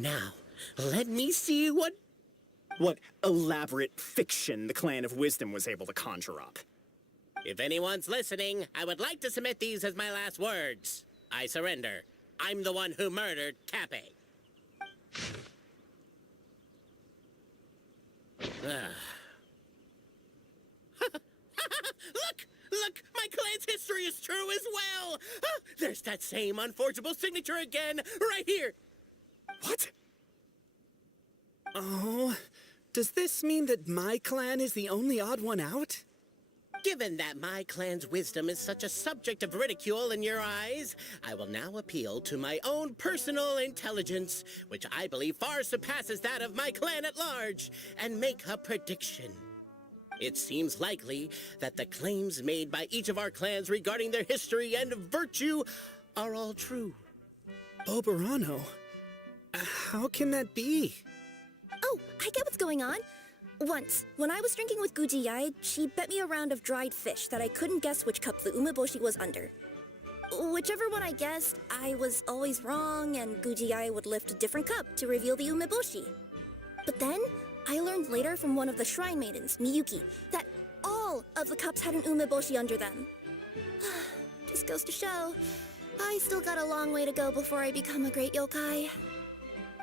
Now, let me see what elaborate fiction the Clan of Wisdom was able to conjure up. If anyone's listening, I would like to submit these as my last words. I surrender. I'm the one who murdered Cappy. Look! My clan's history is true as well! There's that same unforgeable signature again, right here! What? Oh, does this mean that my clan is the only odd one out? Given that my clan's wisdom is such a subject of ridicule in your eyes, I will now appeal to my own personal intelligence, which I believe far surpasses that of my clan at large, and make a prediction. It seems likely that the claims made by each of our clans regarding their history and virtue are all true. Oberano? How can that be? Oh, I get what's going on. Once, when I was drinking with Gujiyai, she bet me a round of dried fish that I couldn't guess which cup the umeboshi was under. Whichever one I guessed, I was always wrong, and Gujiyai would lift a different cup to reveal the umeboshi. But then, I learned later from one of the shrine maidens, Miyuki, that all of the cups had an umeboshi under them. Just goes to show, I still got a long way to go before I become a great yokai.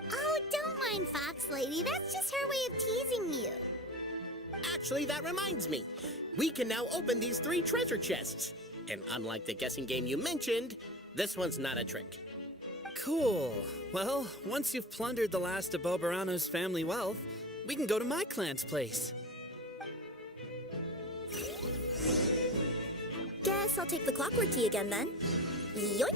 Oh, don't mind Fox Lady. That's just her way of teasing you. Actually, that reminds me. We can now open these 3 treasure chests. And unlike the guessing game you mentioned, this one's not a trick. Cool. Well, once you've plundered the last of Oberano's family wealth, we can go to my clan's place. Guess I'll take the clockwork key again then. Yoink!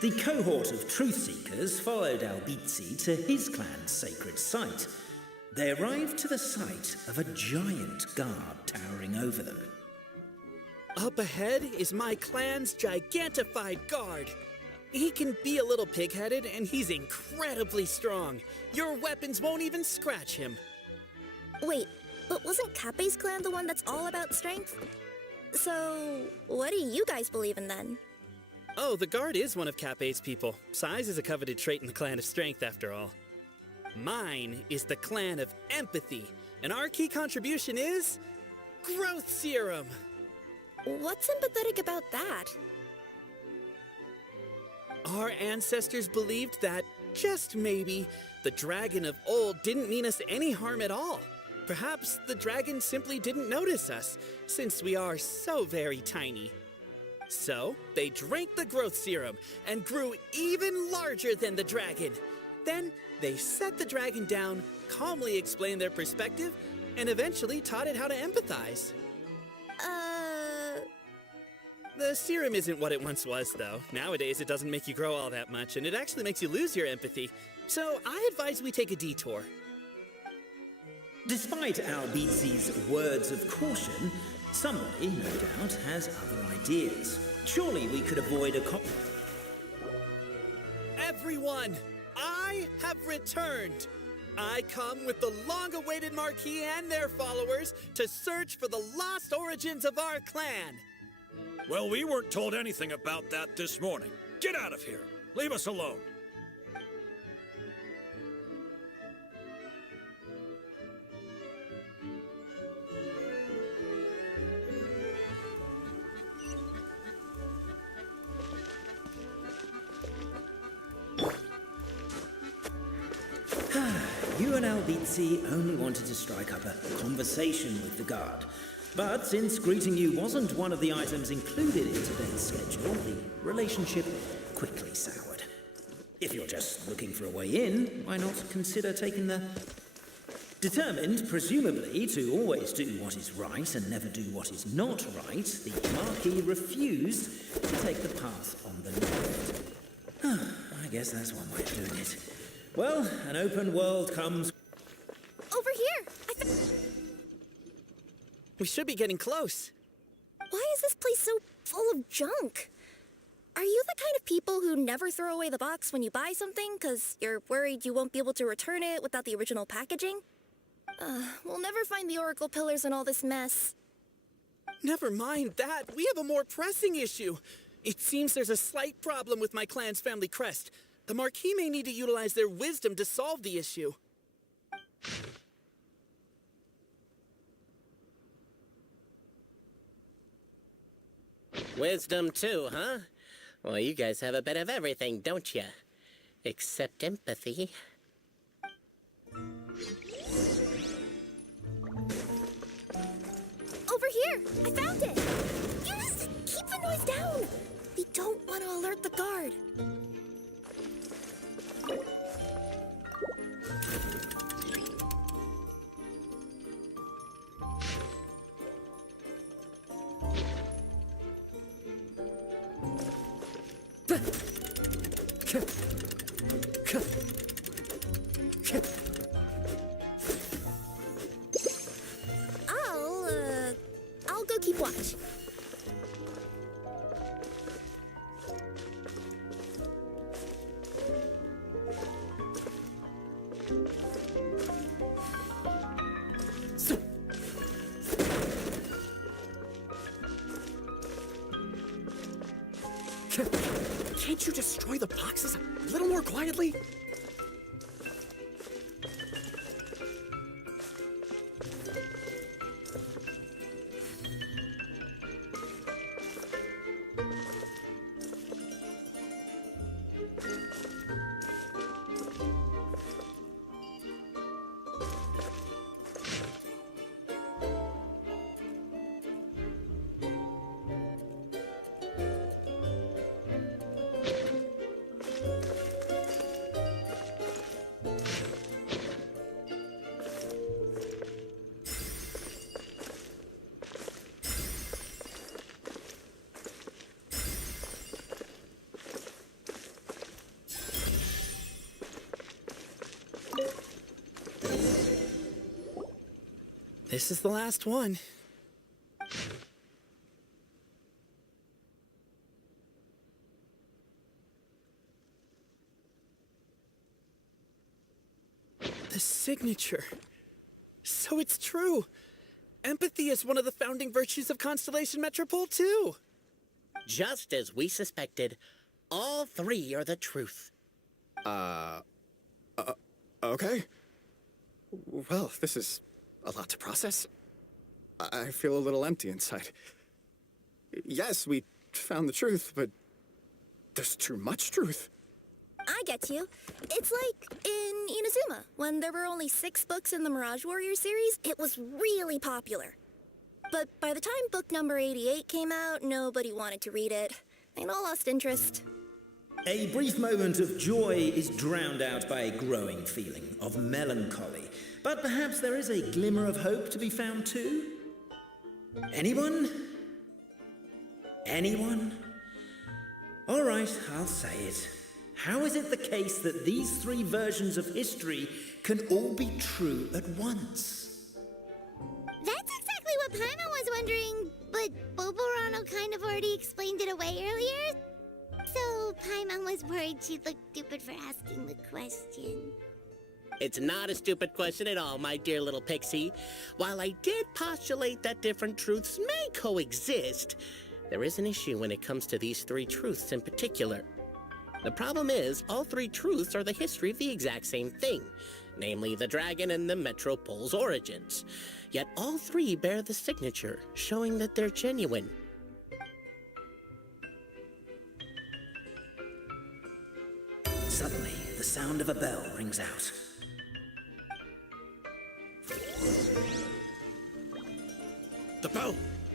The cohort of truth-seekers followed Albizzi to his clan's sacred site. They arrived to the site of a giant guard towering over them. Up ahead is my clan's gigantified guard. He can be a little pig-headed, and he's incredibly strong. Your weapons won't even scratch him. Wait, but wasn't Kappe's clan the one that's all about strength? So, what do you guys believe in then? Oh, the guard is one of Kappe's people. Size is a coveted trait in the clan of strength, after all. Mine is the clan of empathy, and our key contribution is growth serum. What's empathetic about that? Our ancestors believed that, just maybe, the dragon of old didn't mean us any harm at all. Perhaps the dragon simply didn't notice us, since we are so very tiny. So, they drank the growth serum and grew even larger than the dragon. Then, they set the dragon down, calmly explained their perspective, and eventually taught it how to empathize. The serum isn't what it once was, though. Nowadays, it doesn't make you grow all that much, and it actually makes you lose your empathy. So, I advise we take a detour. Despite Albizzi's words of caution, somebody, no doubt, has other ideas. Surely we could avoid a Everyone, I have returned. I come with the long-awaited Marquis and their followers to search for the lost origins of our clan. Well, we weren't told anything about that this morning. Get out of here. Leave us alone. You and Albizzi only wanted to strike up a conversation with the guard. But since greeting you wasn't one of the items included in today's schedule, the relationship quickly soured. If you're just looking for a way in, why not consider taking the... Determined, presumably, to always do what is right and never do what is not right, the Marquis refused to take the path on the left. I guess that's one way of doing it. Well, an open world comes... Over here! We should be getting close. Why is this place so full of junk? Are you the kind of people who never throw away the box when you buy something because you're worried you won't be able to return it without the original packaging? We'll never find the Oracle Pillars in all this mess. Never mind that. We have a more pressing issue. It seems there's a slight problem with my clan's family crest. The Marquis may need to utilize their wisdom to solve the issue. Wisdom too, huh? Well, you guys have a bit of everything, don't you? Except empathy. Over here! I found it! Yes! Keep the noise down! We don't want to alert the guard. I'll go keep watch. Can't you destroy the boxes a little more quietly? This is the last one. The signature. So it's true. Empathy is one of the founding virtues of Constellation Metropole, too. Just as we suspected, all three are the truth. Okay. Well, this is a lot to process. I feel a little empty inside. Yes, we found the truth, but there's too much truth. I get you. It's like in Inazuma, when there were only 6 books in the Mirage Warrior series, it was really popular. But by the time book number 88 came out, nobody wanted to read it. They'd all lost interest. A brief moment of joy is drowned out by a growing feeling of melancholy. But perhaps there is a glimmer of hope to be found too? Anyone? Anyone? All right, I'll say it. How is it the case that these 3 versions of history can all be true at once? That's exactly what Pаймon was wondering, but Boborano kind of already explained it away earlier. So Pаймon was worried she'd look stupid for asking the question. It's not a stupid question at all, my dear little pixie. While I did postulate that different truths may coexist, there is an issue when it comes to these three truths in particular. The problem is, all three truths are the history of the exact same thing, namely the dragon and the Metropole's origins. Yet all three bear the signature, showing that they're genuine. Suddenly, the sound of a bell rings out. The bell!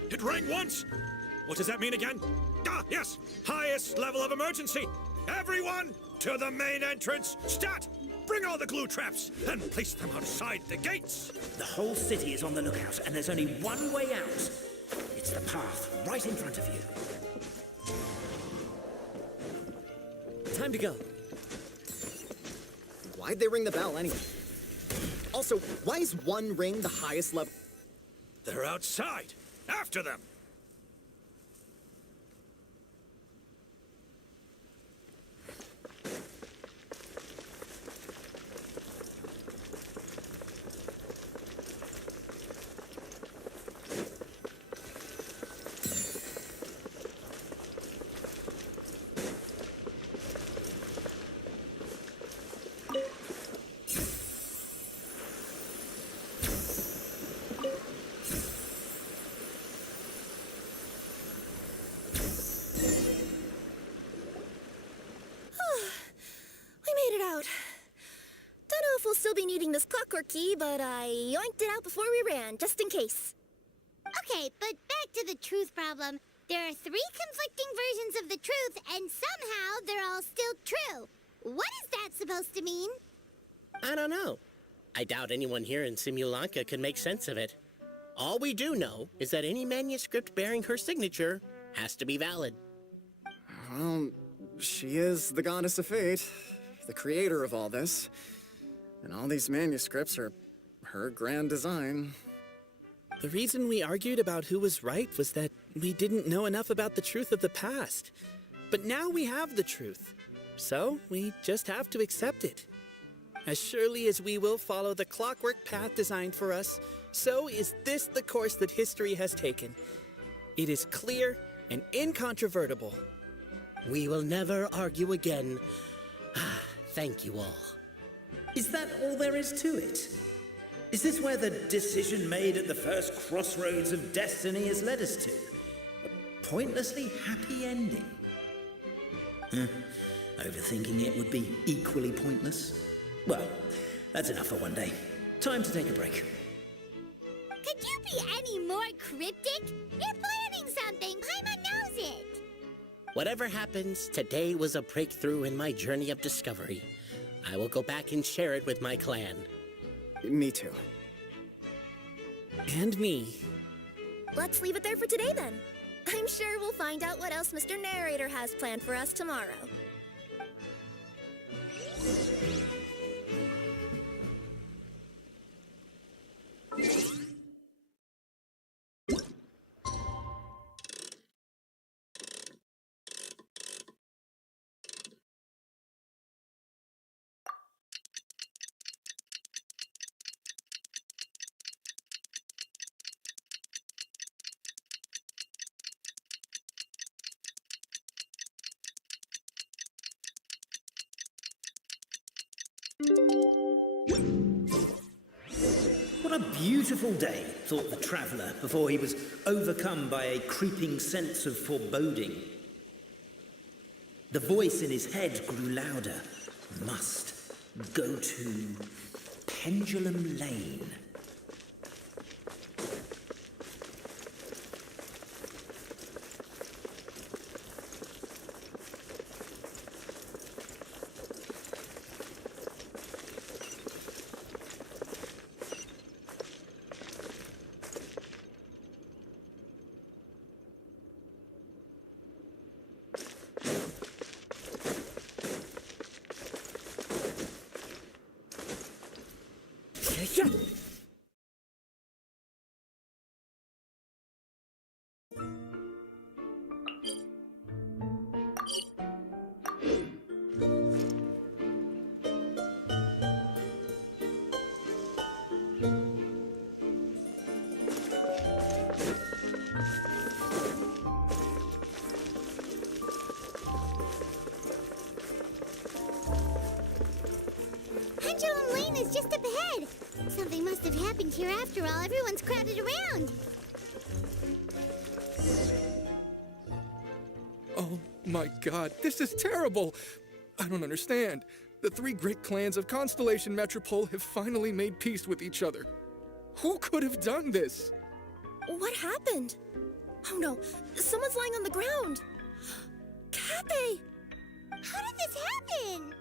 It rang once! What does that mean again? Ah, yes! Highest level of emergency! Everyone, to the main entrance! Stat! Bring all the glue traps and place them outside the gates! The whole city is on the lookout, and there's only one way out. It's the path right in front of you. Time to go. Why'd they ring the bell anyway? Also, why is one ring the highest level? They're outside! After them! Still be needing this clockwork key, but I yoinked it out before we ran, just in case. Okay, but back to the truth problem. There are three conflicting versions of the truth, and somehow they're all still true. What is that supposed to mean? I don't know. I doubt anyone here in Simulanka could make sense of it. All we do know is that any manuscript bearing her signature has to be valid. Well, she is the goddess of fate, the creator of all this. And all these manuscripts are her grand design. The reason we argued about who was right was that we didn't know enough about the truth of the past. But now we have the truth. So we just have to accept it. As surely as we will follow the clockwork path designed for us, so is this the course that history has taken. It is clear and incontrovertible. We will never argue again. Thank you all. Is that all there is to it? Is this where the decision made at the first crossroads of destiny has led us to? A pointlessly happy ending? Overthinking it would be equally pointless. Well, that's enough for one day. Time to take a break. Could you be any more cryptic? You're planning something. Paimon knows it. Whatever happens, today was a breakthrough in my journey of discovery. I will go back and share it with my clan. Me too. And me. Let's leave it there for today, then. I'm sure we'll find out what else Mr. Narrator has planned for us tomorrow. What a beautiful day, thought the traveller, before he was overcome by a creeping sense of foreboding. The voice in his head grew louder. Must go to Pendulum Lane. Pendulum Lane is just up ahead. Something must have happened here after all. Everyone's crowded around. Oh my god, this is terrible! I don't understand. The three great clans of Constellation Metropole have finally made peace with each other. Who could have done this? What happened? Oh no, someone's lying on the ground. Cappy! How did this happen?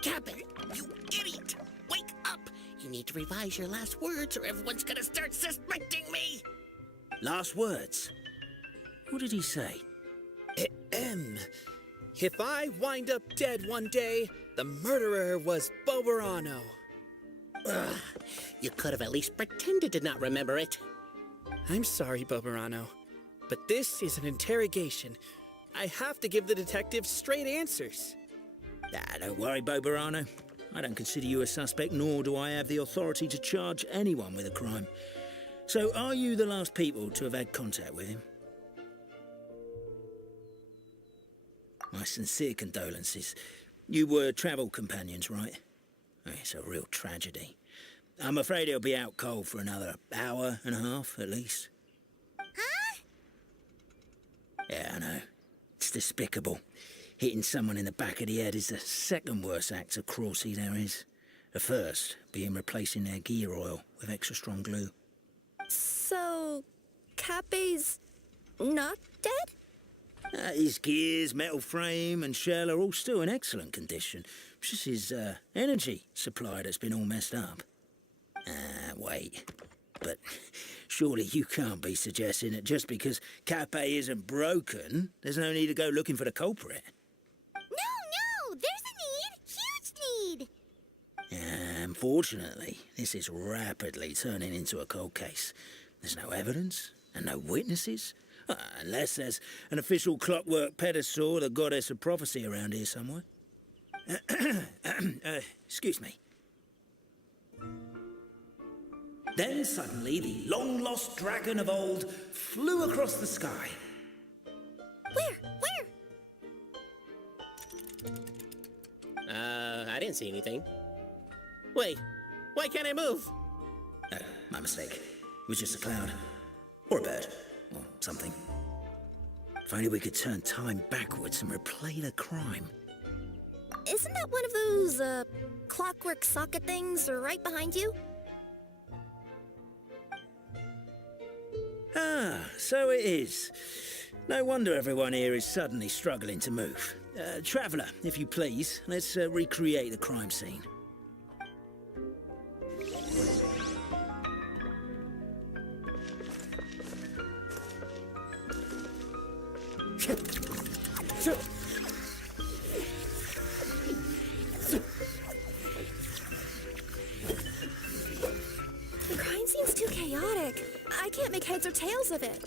Cabin, you idiot! Wake up! You need to revise your last words or everyone's gonna start suspecting me! Last words. What did he say? If I wind up dead one day, the murderer was Boberano. Ugh, you could have at least pretended to not remember it. I'm sorry, Boberano, but this is an interrogation. I have to give the detective straight answers. Don't worry, Boberano. I don't consider you a suspect, nor do I have the authority to charge anyone with a crime. So, are you the last people to have had contact with him? My sincere condolences. You were travel companions, right? It's a real tragedy. I'm afraid he'll be out cold for another hour and a half, at least. Huh? Yeah, I know. It's despicable. Hitting someone in the back of the head is the second worst act of cruelty there is. The first being replacing their gear oil with extra strong glue. So, Cappy's not dead? His gears, metal frame and shell are all still in excellent condition. It's just his energy supply that's been all messed up. Wait. But surely you can't be suggesting that just because Cappy isn't broken, there's no need to go looking for the culprit. No, there's a need. Huge need. Unfortunately, this is rapidly turning into a cold case. There's no evidence and no witnesses. Unless there's an official clockwork pedestal or the goddess of prophecy around here somewhere. Excuse me. Then suddenly the long-lost dragon of old flew across the sky. Where? I didn't see anything. Wait, why can't I move? My mistake. It was just a cloud. Or a bird. Or something. If only we could turn time backwards and replay the crime. Isn't that one of those, clockwork socket things right behind you? So it is. No wonder everyone here is suddenly struggling to move. Traveller, if you please, let's recreate the crime scene. The crime scene's too chaotic. I can't make heads or tails of it.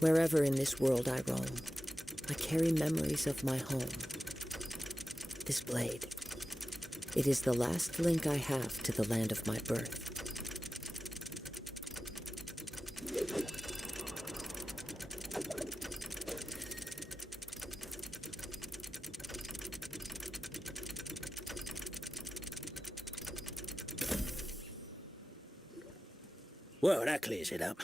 Wherever in this world I roam, I carry memories of my home. This blade, it is the last link I have to the land of my birth. Well, that clears it up.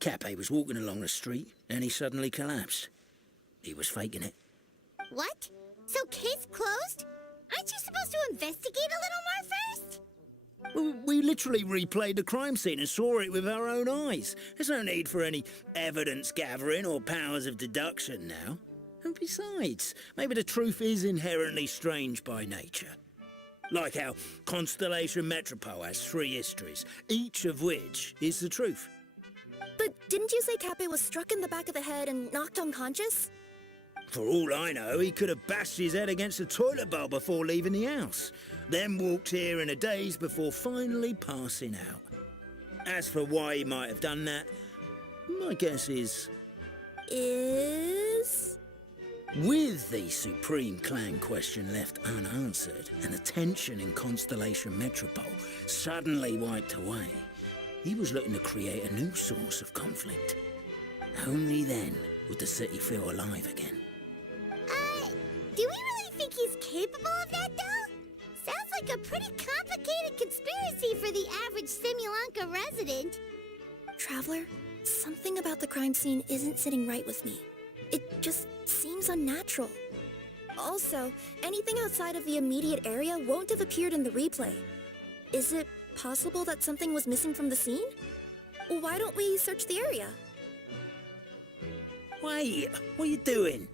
Cappy was walking along the street, and he suddenly collapsed. He was faking it. What? So case closed? Aren't you supposed to investigate a little more first? We literally replayed the crime scene and saw it with our own eyes. There's no need for any evidence gathering or powers of deduction now. And besides, maybe the truth is inherently strange by nature. Like how Constellation Metropole has 3 histories, each of which is the truth. But didn't you say Cappe was struck in the back of the head and knocked unconscious? For all I know, he could have bashed his head against a toilet bowl before leaving the house, then walked here in a daze before finally passing out. As for why he might have done that, my guess is... With the Supreme Clan question left unanswered and the tension in Constellation Metropole suddenly wiped away, he was looking to create a new source of conflict. Only then would the city feel alive again. Do we really think he's capable of that, though? Sounds like a pretty complicated conspiracy for the average Simulanka resident. Traveler, something about the crime scene isn't sitting right with me. It just seems unnatural. Also, anything outside of the immediate area won't have appeared in the replay. Is it possible that something was missing from the scene? Why don't we search the area? Wait, what are you doing?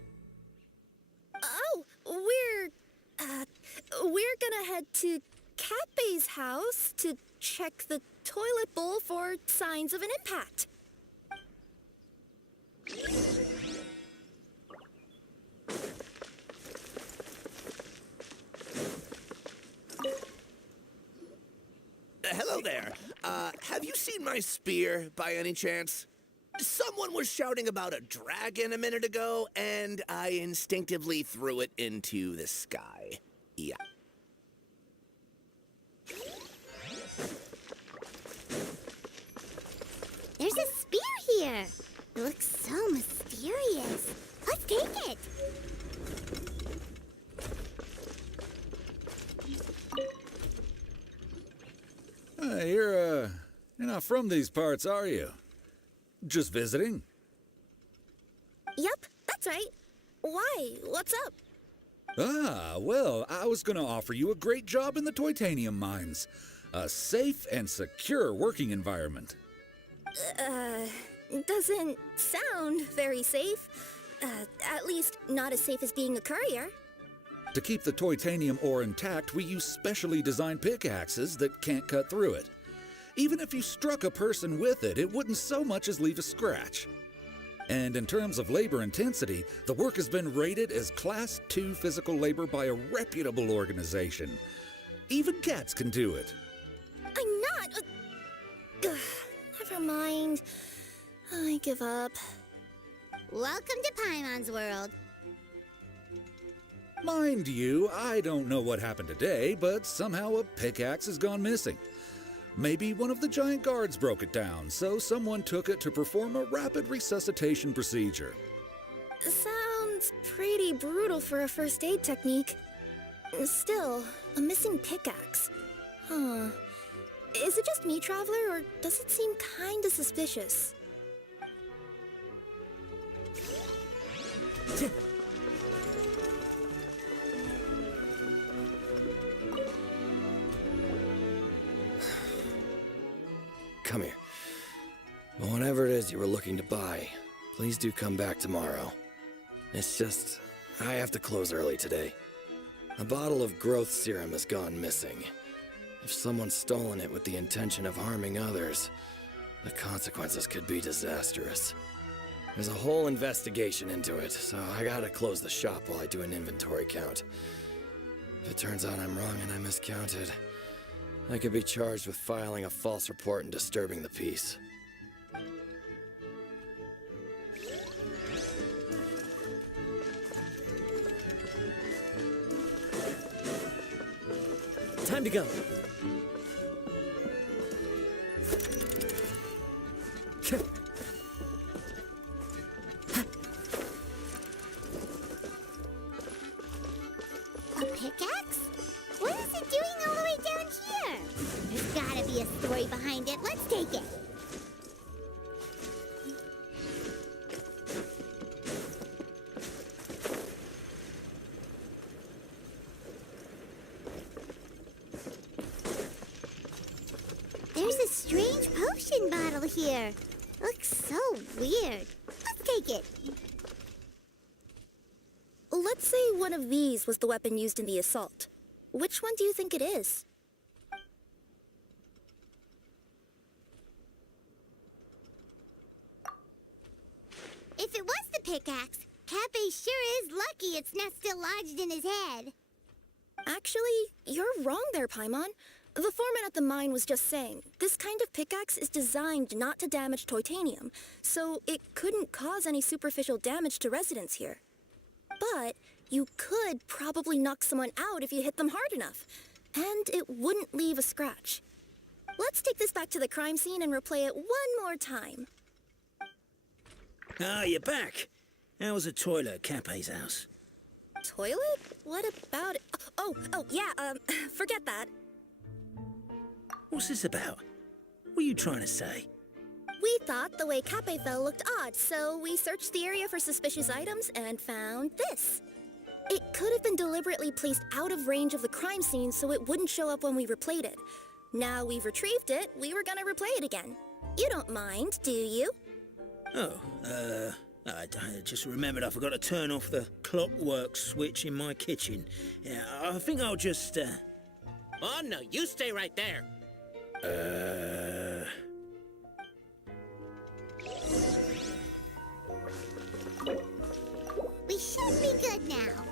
Oh, we're gonna head to Cappe's house to check the toilet bowl for signs of an impact. Hello there. Have you seen my spear by any chance? Someone was shouting about a dragon a minute ago, and I instinctively threw it into the sky. Yeah. There's a spear here. It looks so mysterious. Let's take it. You're not from these parts, are you? Just visiting? Yep, that's right. Why? What's up? Ah, well, I was gonna offer you a great job in the Titanium mines. A safe and secure working environment. Doesn't sound very safe. At least not as safe as being a courier. To keep the titanium ore intact, we use specially designed pickaxes that can't cut through it. Even if you struck a person with it, it wouldn't so much as leave a scratch. And in terms of labor intensity, the work has been rated as Class 2 physical labor by a reputable organization. Even cats can do it. I'm not... Never mind. I give up. Welcome to Paimon's world. Mind you, I don't know what happened today, but somehow a pickaxe has gone missing. Maybe one of the giant guards broke it down, so someone took it to perform a rapid resuscitation procedure. Sounds pretty brutal for a first aid technique. Still, a missing pickaxe. Huh. Is it just me, Traveler, or does it seem kinda suspicious? Come here. Well, whatever it is you were looking to buy, please do come back tomorrow. It's just, I have to close early today. A bottle of growth serum has gone missing. If someone's stolen it with the intention of harming others, the consequences could be disastrous. There's a whole investigation into it, so I gotta close the shop while I do an inventory count. If it turns out I'm wrong and I miscounted, I could be charged with filing a false report and disturbing the peace. Time to go. A pickaxe? What is it doing all the way down here? There's gotta be a story behind it. Let's take it. a strange potion bottle here. Looks so weird. Let's take it. Let's say one of these was the weapon used in the assault. Which one do you think it is? If it was the pickaxe, Cappy sure is lucky it's not still lodged in his head. Actually, you're wrong there, Paimon. The foreman at the mine was just saying, this kind of pickaxe is designed not to damage titanium, so it couldn't cause any superficial damage to residents here. But you could probably knock someone out if you hit them hard enough, and it wouldn't leave a scratch. Let's take this back to the crime scene and replay it one more time. Ah, you're back. How was the toilet at Cape's house? Toilet? What about it? Oh, yeah, forget that. What's this about? What are you trying to say? We thought the way Cape fell looked odd, so we searched the area for suspicious items and found this. It could have been deliberately placed out of range of the crime scene so it wouldn't show up when we replayed it. Now we've retrieved it, we were gonna replay it again. You don't mind, do you? Oh, I just remembered I forgot to turn off the clockwork switch in my kitchen. Yeah, I think I'll just, Oh, no, you stay right there. We should be good now.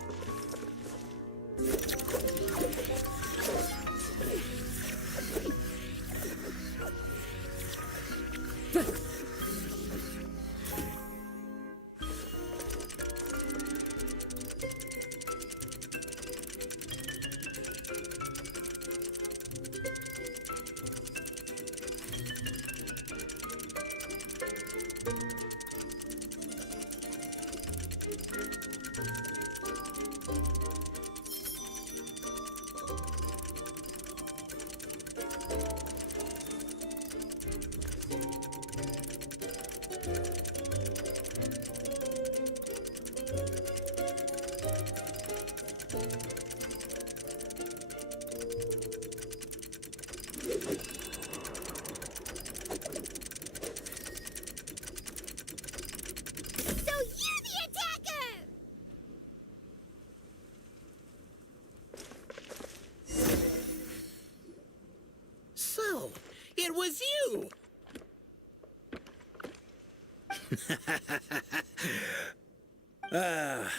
It was you!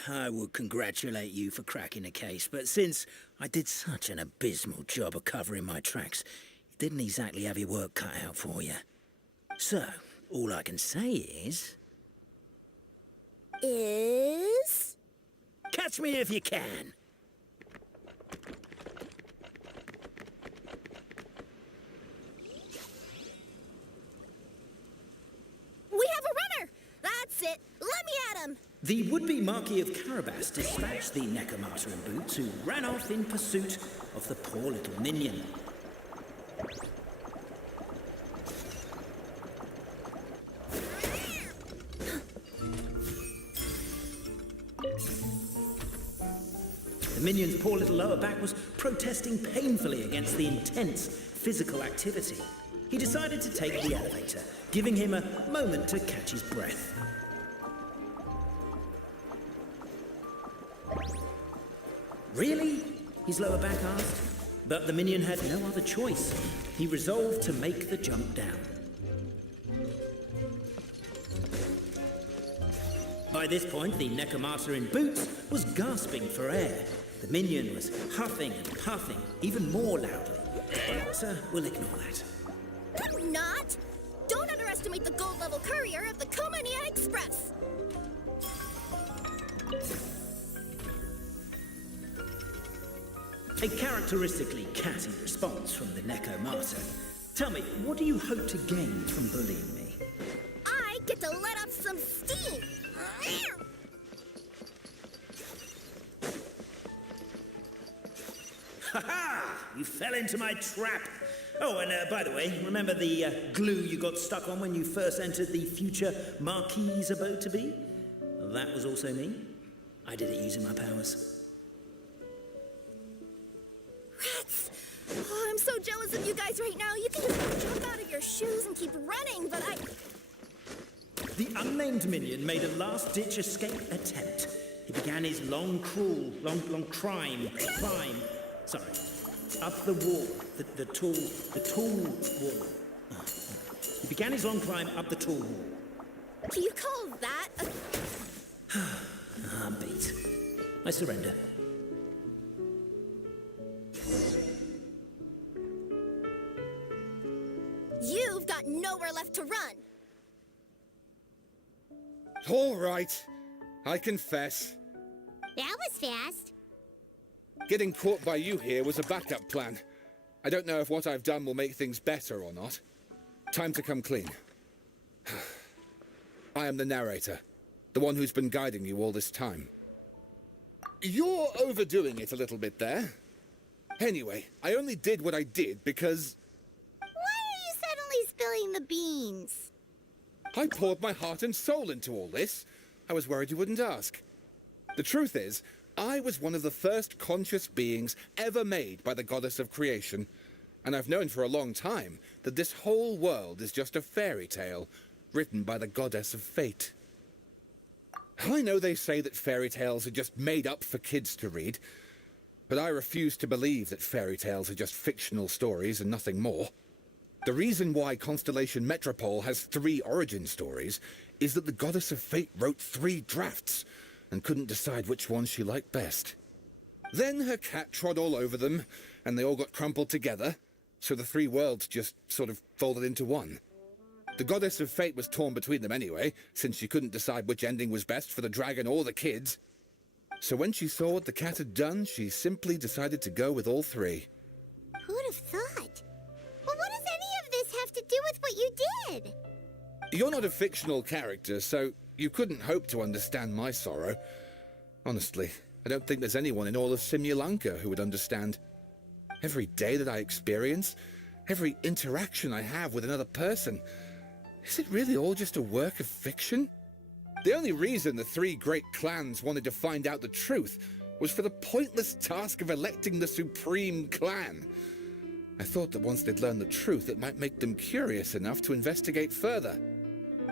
I would congratulate you for cracking the case, but since I did such an abysmal job of covering my tracks, it didn't exactly have your work cut out for you. So, all I can say is... Catch me if you can! We have a runner! That's it! Let me at him! The would-be Marquis of Carabas dispatched the Necromancer in boots, who ran off in pursuit of the poor little minion. The minion's poor little lower back was protesting painfully against the intense physical activity. He decided to take the elevator, giving him a moment to catch his breath. Really? His lower back asked. But the minion had no other choice. He resolved to make the jump down. By this point, the Necromancer in boots was gasping for air. The minion was huffing and puffing, even more loudly. But we'll ignore that. I'm not! Don't underestimate the gold-level courier of the Compagnie Express! A characteristically catty response from the Necromancer. Tell me, what do you hope to gain from bullying me? I get to let off some steam! Ha-ha! You fell into my trap! Oh, and by the way, remember the glue you got stuck on when you first entered the future Marquis' abode-to-be? That was also me. I did it using my powers. Rats! Oh, I'm so jealous of you guys right now. You can just jump out of your shoes and keep running, but I... The unnamed minion made a last-ditch escape attempt. He began his long climb, up the wall, the tall wall. He began his long climb up the tall wall. Do you call that a... Beat. I surrender. You've got nowhere left to run. All right. I confess. That was fast. Getting caught by you here was a backup plan. I don't know if what I've done will make things better or not. Time to come clean. I am the narrator, the one who's been guiding you all this time. You're overdoing it a little bit there. Anyway, I only did what I did because... Why are you suddenly spilling the beans? I poured my heart and soul into all this. I was worried you wouldn't ask. The truth is, I was one of the first conscious beings ever made by the goddess of creation. And I've known for a long time that this whole world is just a fairy tale written by the goddess of fate. I know they say that fairy tales are just made up for kids to read, but I refuse to believe that fairy tales are just fictional stories and nothing more. The reason why Constellation Metropole has 3 origin stories is that the goddess of fate wrote 3 drafts and couldn't decide which one she liked best. Then her cat trod all over them, and they all got crumpled together, so the 3 worlds just sort of folded into one. The goddess of fate was torn between them anyway, since she couldn't decide which ending was best for the dragon or the kids. So when she saw what the cat had done, she simply decided to go with all 3. Who'd have thought? Well, what does any of this have to do with what you did? You're not a fictional character, so you couldn't hope to understand my sorrow. Honestly, I don't think there's anyone in all of Simulanka who would understand. Every day that I experience, every interaction I have with another person, is it really all just a work of fiction? The only reason the 3 great clans wanted to find out the truth was for the pointless task of electing the supreme clan. I thought that once they'd learned the truth, it might make them curious enough to investigate further.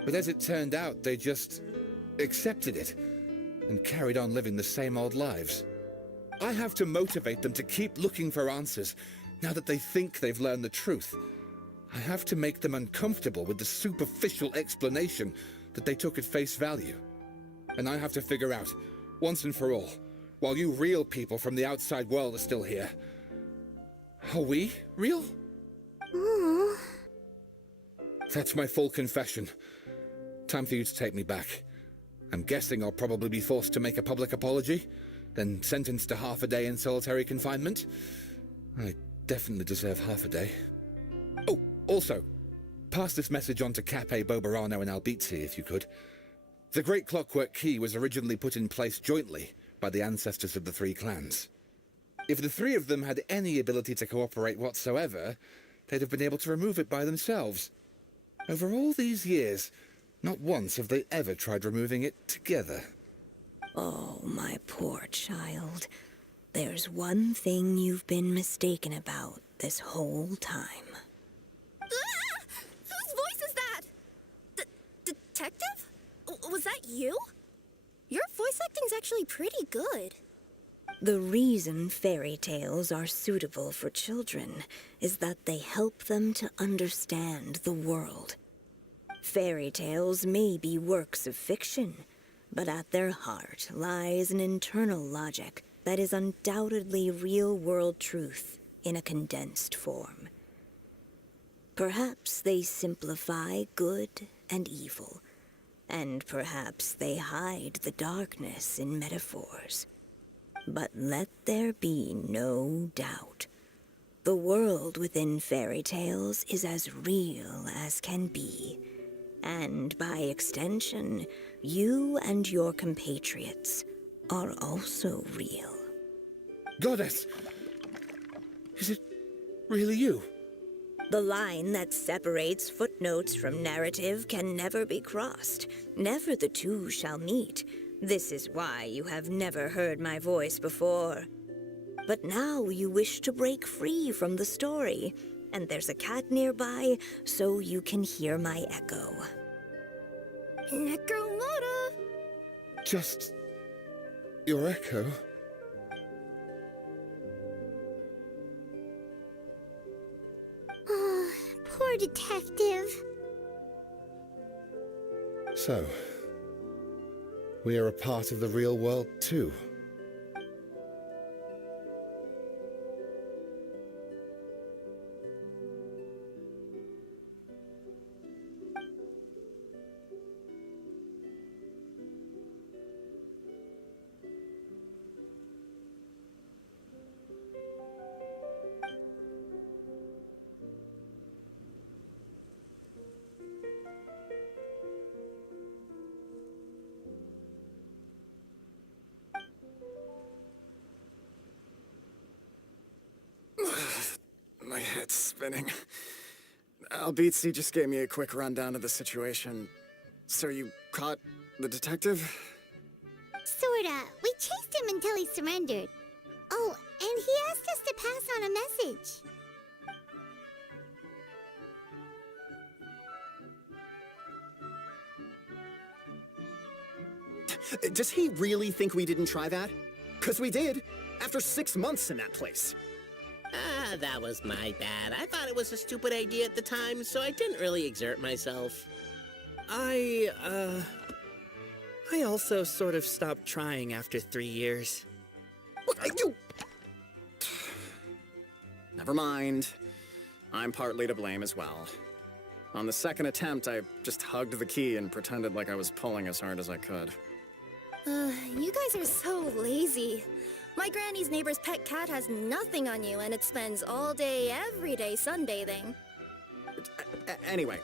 But as it turned out, they just accepted it and carried on living the same old lives. I have to motivate them to keep looking for answers now that they think they've learned the truth. I have to make them uncomfortable with the superficial explanation that they took at face value. And I have to figure out, once and for all, while you real people from the outside world are still here, are we real? Aww. That's my full confession. Time for you to take me back. I'm guessing I'll probably be forced to make a public apology, then sentenced to half a day in solitary confinement. I definitely deserve half a day. Oh, also, pass this message on to Cape, Bobarano, and Albizzi, if you could. The Great Clockwork Key was originally put in place jointly by the ancestors of the 3 clans. If the 3 of them had any ability to cooperate whatsoever, they'd have been able to remove it by themselves. Over all these years, not once have they ever tried removing it together. Oh, my poor child. There's one thing you've been mistaken about this whole time. Ah! Whose voice is that? Detective? Was that you? Your voice acting's actually pretty good. The reason fairy tales are suitable for children is that they help them to understand the world. Fairy tales may be works of fiction, but at their heart lies an internal logic that is undoubtedly real-world truth in a condensed form. Perhaps they simplify good and evil, and perhaps they hide the darkness in metaphors. But let there be no doubt. The world within fairy tales is as real as can be. And by extension, you and your compatriots are also real. Goddess! Is it really you? The line that separates footnotes from narrative can never be crossed. Never the two shall meet. This is why you have never heard my voice before. But now you wish to break free from the story, and there's a cat nearby, so you can hear my echo. Necromata! Just your echo. Oh, poor detective. So, we are a part of the real world too. My head's spinning. Albizzi just gave me a quick rundown of the situation. So you caught the detective? Sorta. We chased him until he surrendered. Oh, and he asked us to pass on a message. Does he really think we didn't try that? 'Cause we did, after 6 months in that place. Ah, that was my bad. I thought it was a stupid idea at the time, so I didn't really exert myself. I also sort of stopped trying after 3 years. You... Never mind. I'm partly to blame as well. On the second attempt, I just hugged the key and pretended like I was pulling as hard as I could. You guys are so lazy. My granny's neighbor's pet cat has nothing on you, and it spends all day, every day sunbathing. Anyway,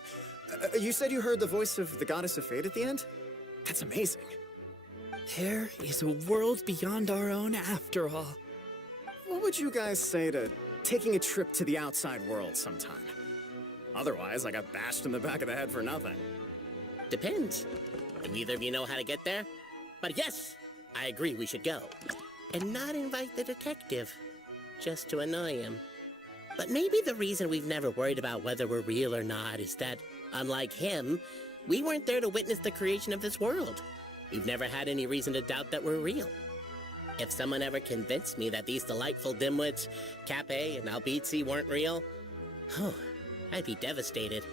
you said you heard the voice of the goddess of fate at the end? That's amazing. There is a world beyond our own after all. What would you guys say to taking a trip to the outside world sometime? Otherwise, I got bashed in the back of the head for nothing. Depends. Do either of you know how to get there? But yes, I agree we should go. And not invite the detective, just to annoy him. But maybe the reason we've never worried about whether we're real or not is that, unlike him, we weren't there to witness the creation of this world. We've never had any reason to doubt that we're real. If someone ever convinced me that these delightful dimwits, Cape and Albizzi, weren't real, oh, I'd be devastated.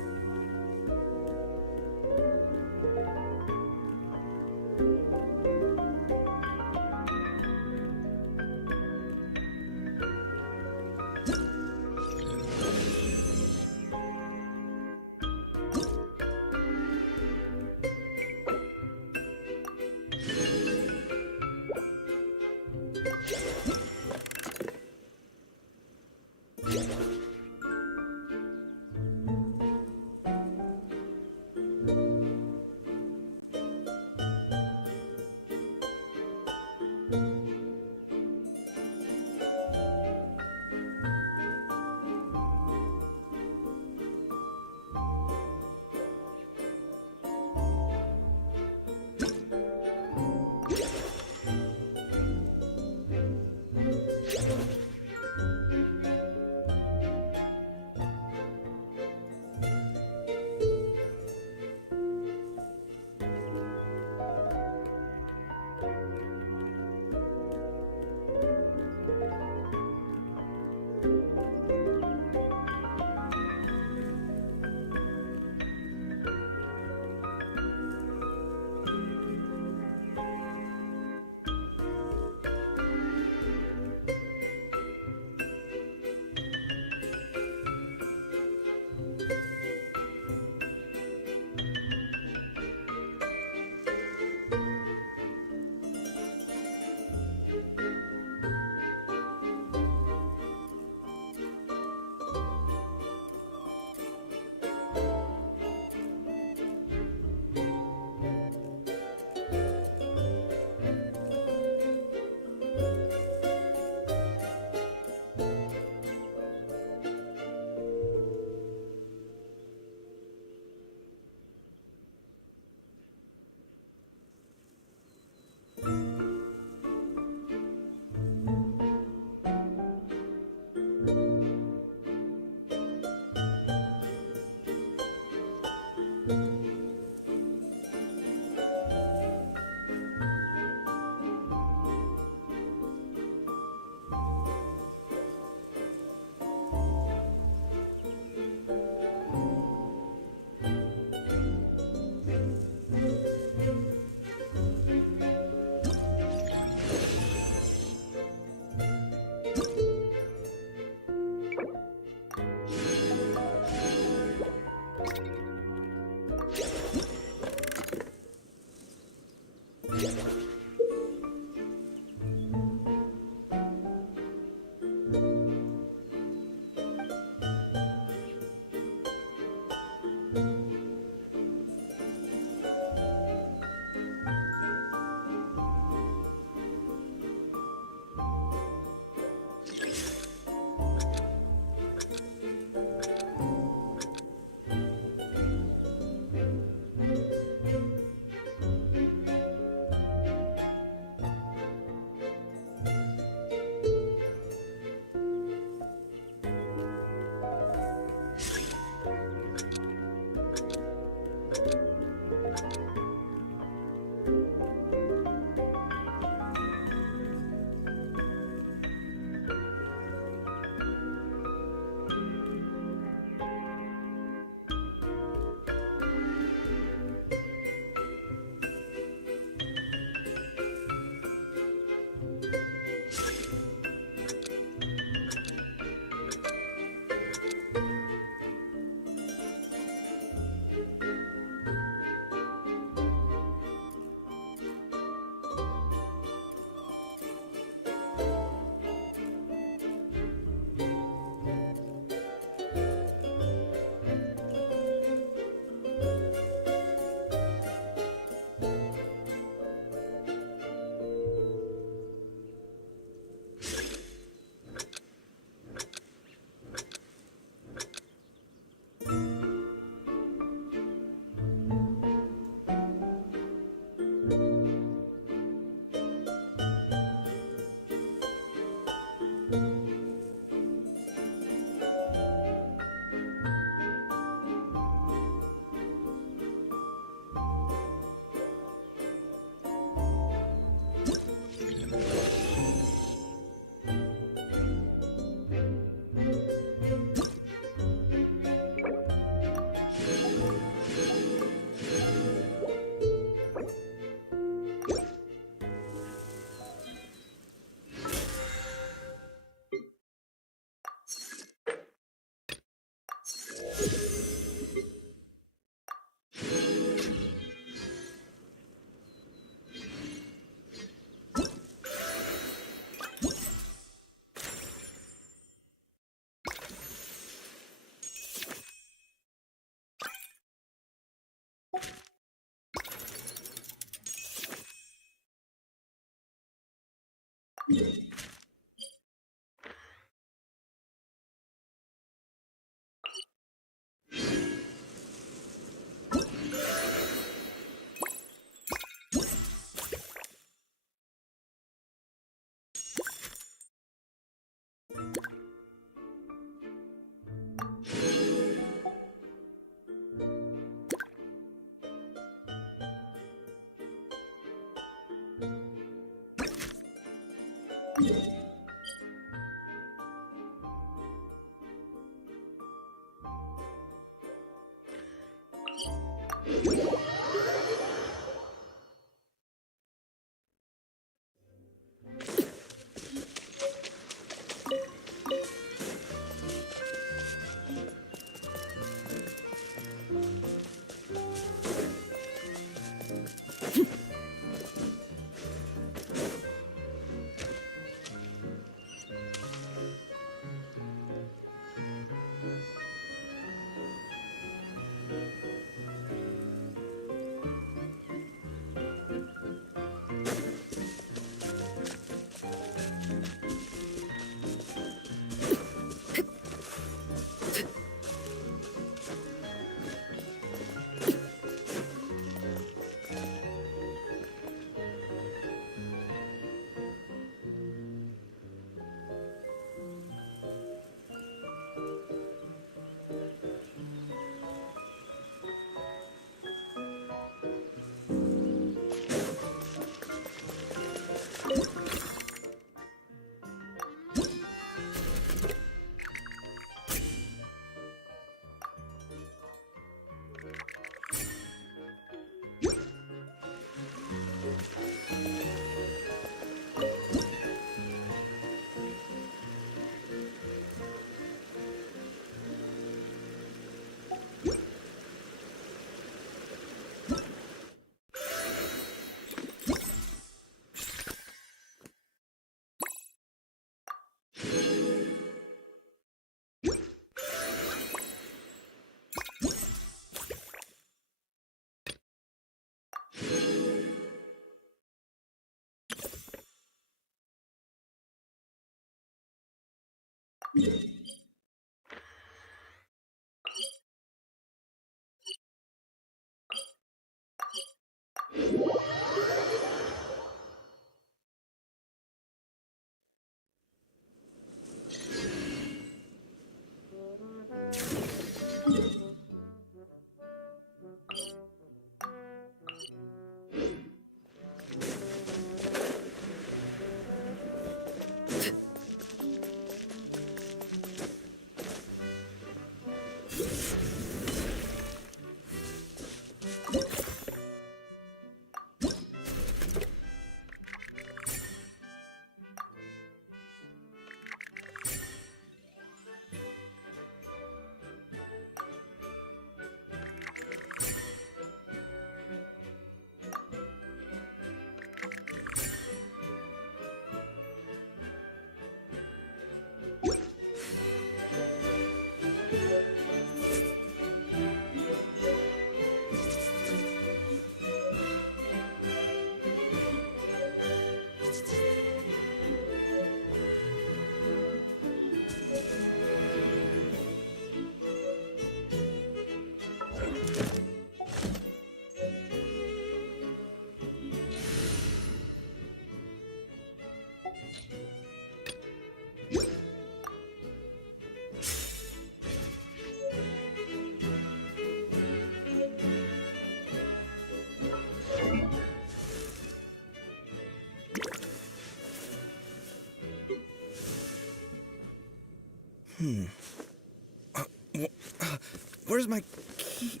Where's my key?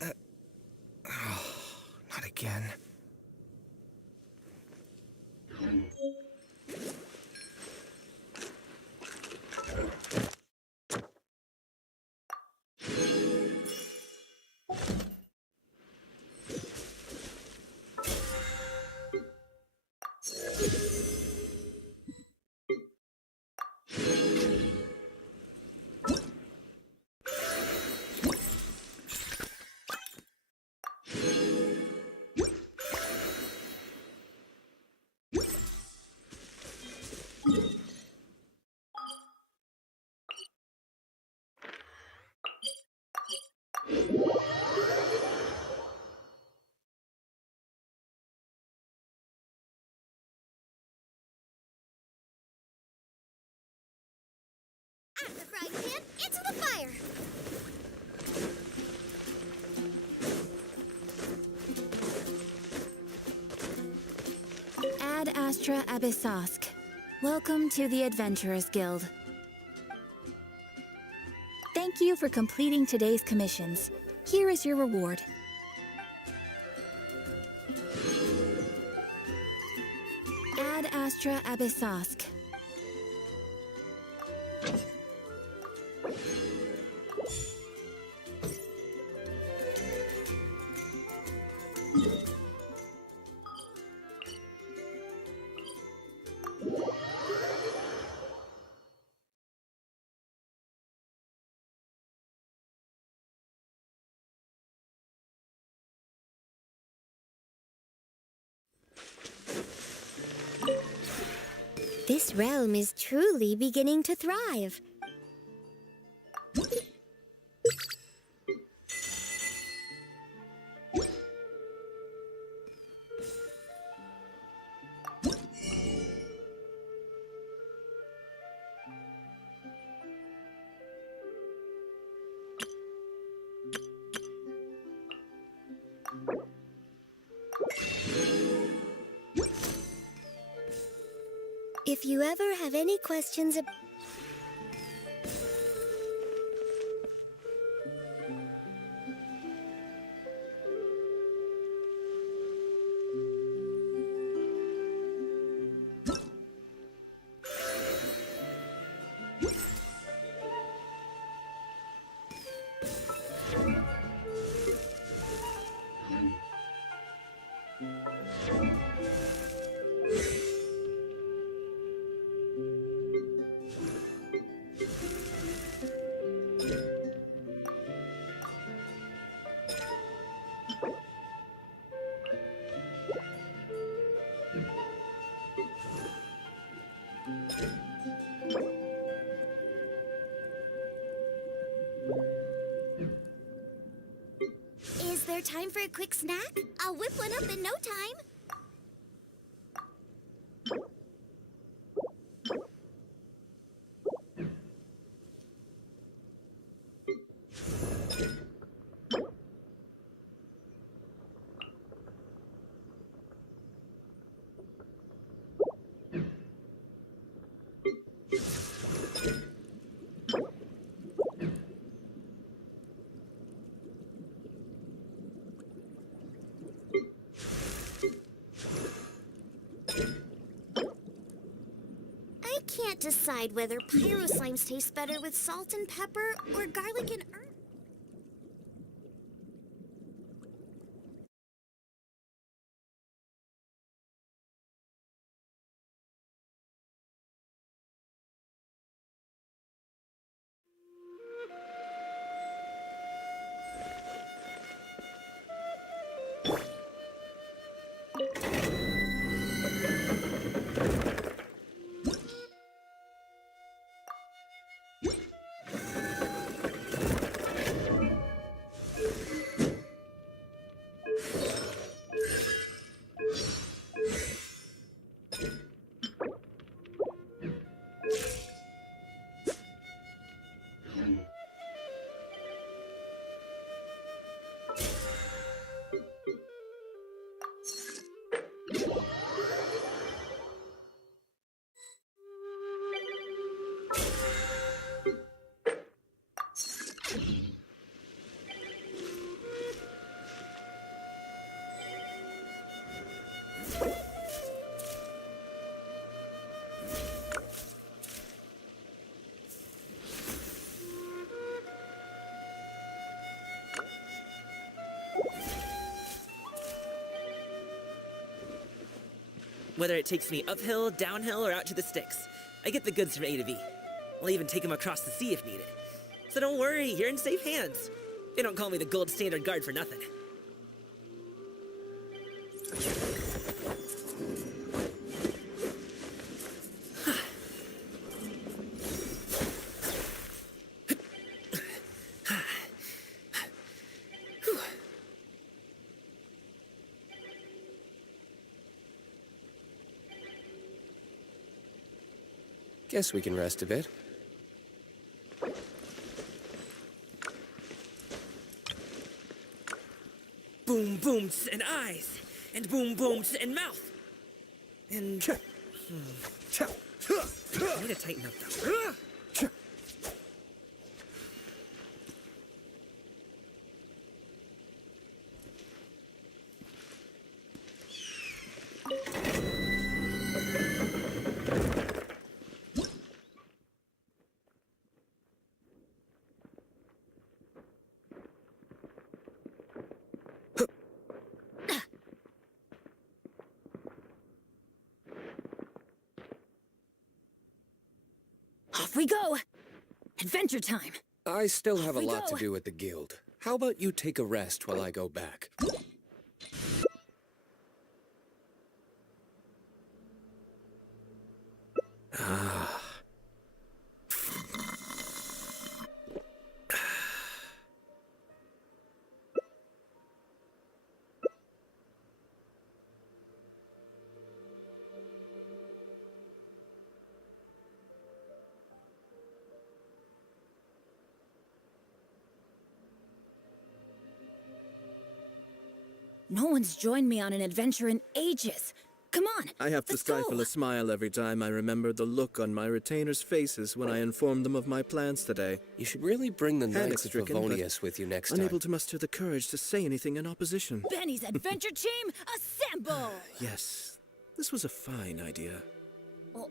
Not again. Out of the frying pan, into the fire! Ad Astra Abyssosk. Welcome to the Adventurers Guild. Thank you for completing today's commissions. Here is your reward. Ad Astra Abyssosk. This realm is truly beginning to thrive. If you ever have any questions about... there time for a quick snack? I'll whip one up in no time. I can't decide whether pyro slimes taste better with salt and pepper or garlic and herb. Whether it takes me uphill, downhill, or out to the sticks, I get the goods from A to B. I'll even take them across the sea if needed. So don't worry, you're in safe hands. They don't call me the gold standard guard for nothing. Guess we can rest a bit. Boom booms and eyes, and boom booms and mouth. And I need to tighten up though. Off we go! Adventure time! I still have a lot to do at the guild. How about you take a rest while I go back? No one's joined me on an adventure in ages. Come on, I have to stifle a smile every time I remember the look on my retainers' faces when I informed them of my plans today. You should really bring the Knights of Panic-stricken, Favonius with you next time. unable to muster the courage to say anything in opposition. Benny's adventure team, assemble! Yes, this was a fine idea. Oh.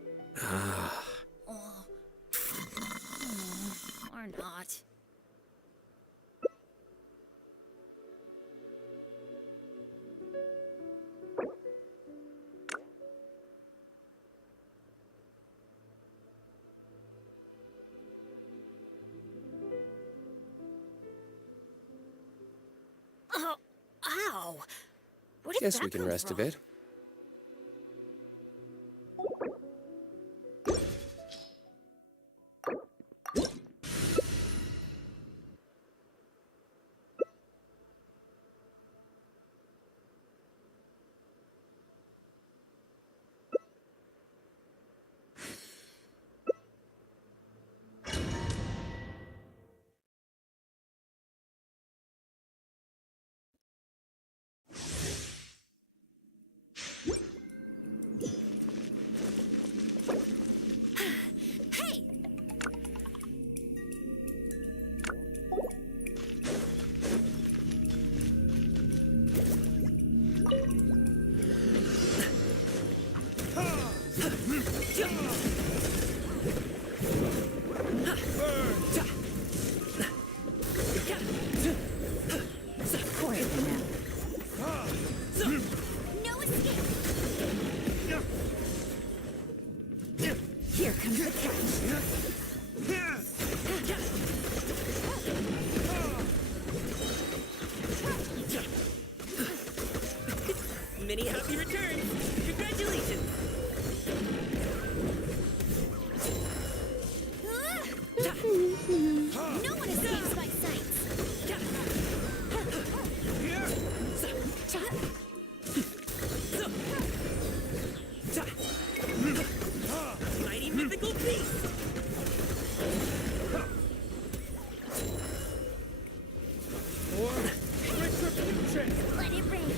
Or not. Oh, ow! Where did Guess that we can come rest from? a bit. Many happy returns! Congratulations! No one escapes my sights! Mighty mythical beast! Let it rain!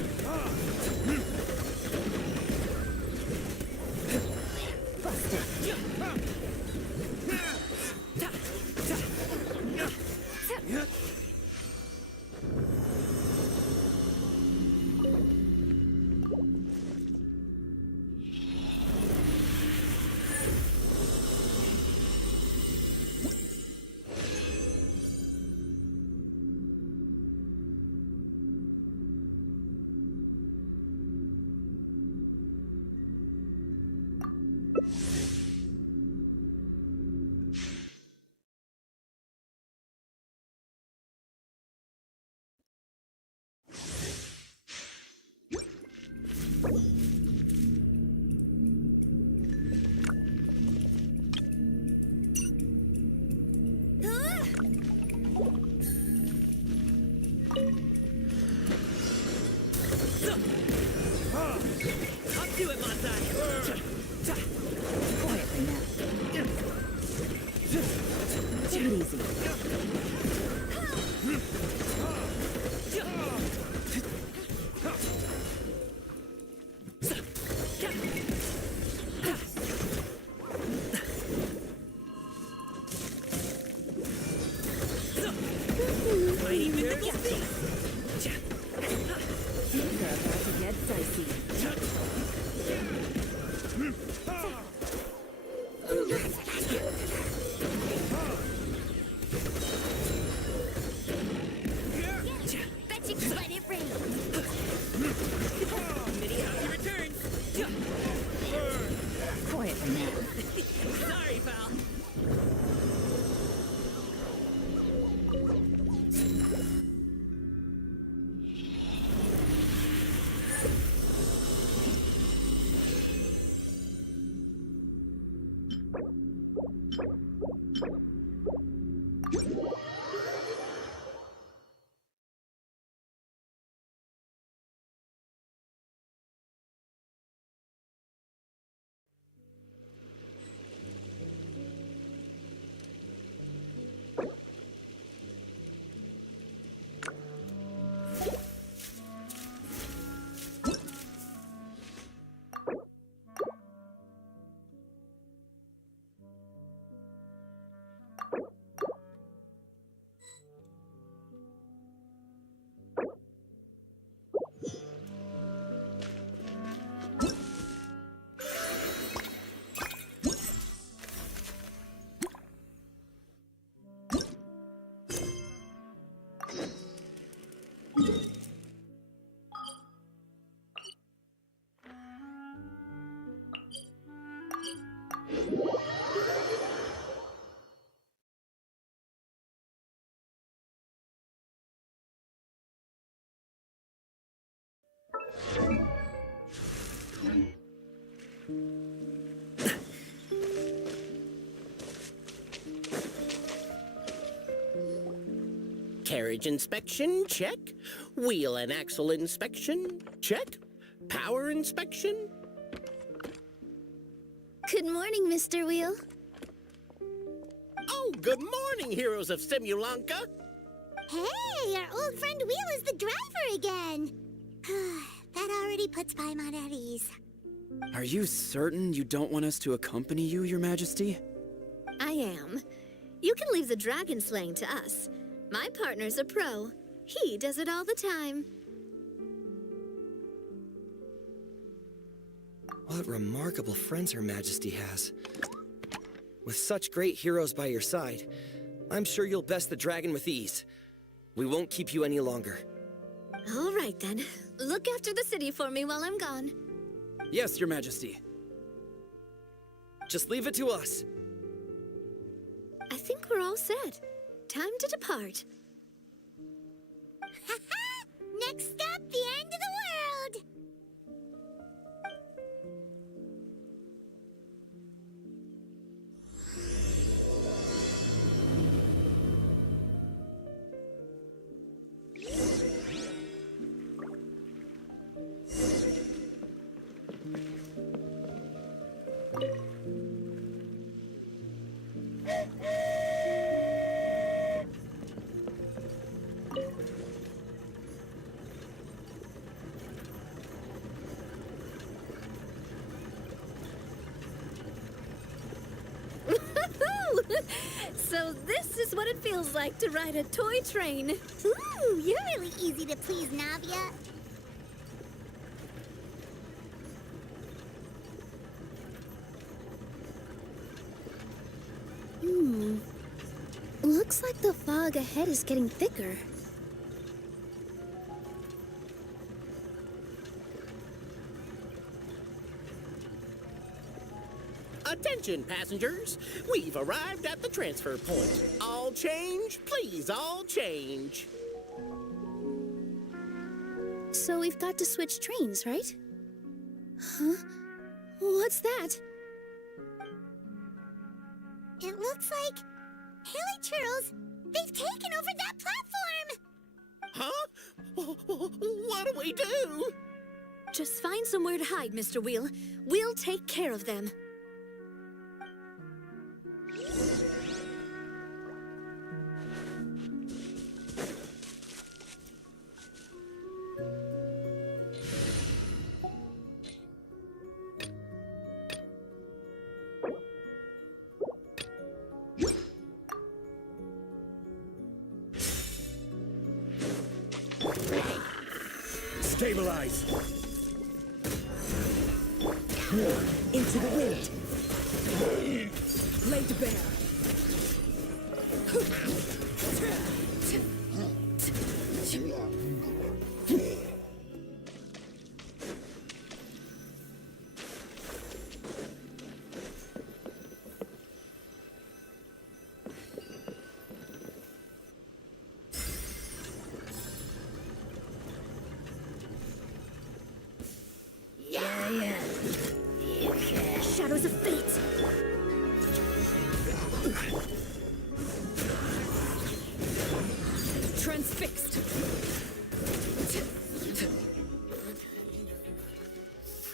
Up to it, Mansai! Quietly now. Take it easy. Mighty mythical beast! Things are about to get dicey. Bet you can let it rain! Many happy returns! Quietly now. Sorry, pal! Carriage inspection, check. Wheel and axle inspection, check. Power inspection. Good morning, Mr. Wheel. Oh, good morning, heroes of Simulanka. Hey, our old friend Wheel is the driver again. That already puts Paimon at ease. Are you certain you don't want us to accompany you, Your Majesty? I am. You can leave the dragon slaying to us. My partner's a pro. He does it all the time. What remarkable friends Her Majesty has. With such great heroes by your side, I'm sure you'll best the dragon with ease. We won't keep you any longer. All right, then. Look after the city for me while I'm gone. Yes, Your Majesty. Just leave it to us. I think we're all set. Time to depart. Next stop, the end of the world! So this is what it feels like to ride a toy train. Ooh, you're really easy to please, Navia. Looks like the fog ahead is getting thicker. Attention, passengers. We've arrived at the transfer point. All change, please, all change. So we've got to switch trains, right? Huh? What's that? It looks like... Haley Churls, they've taken over that platform! Huh? What do we do? Just find somewhere to hide, Mr. Wheel. We'll take care of them. Stabilize! Into the wind. Lay to bear. Shadows of fate. Transfixed.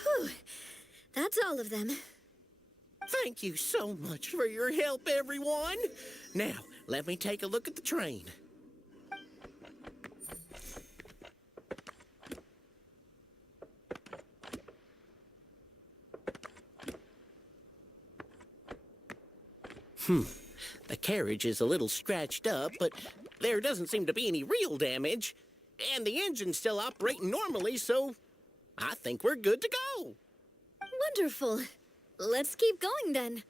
Whew. That's all of them. Thank you so much for your help, everyone. Now, let me take a look at the train. The carriage is a little scratched up, but there doesn't seem to be any real damage. And the engine's still operating normally, so I think we're good to go. Wonderful. Let's keep going then.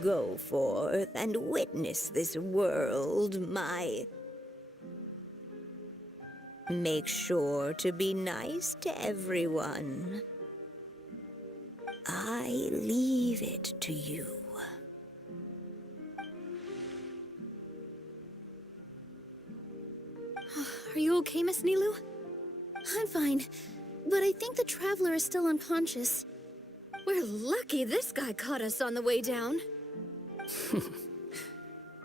Go forth and witness this world, my... Make sure to be nice to everyone. I leave it to you. Are you okay, Miss Nilu? I'm fine, but I think the Traveler is still unconscious. We're lucky this guy caught us on the way down.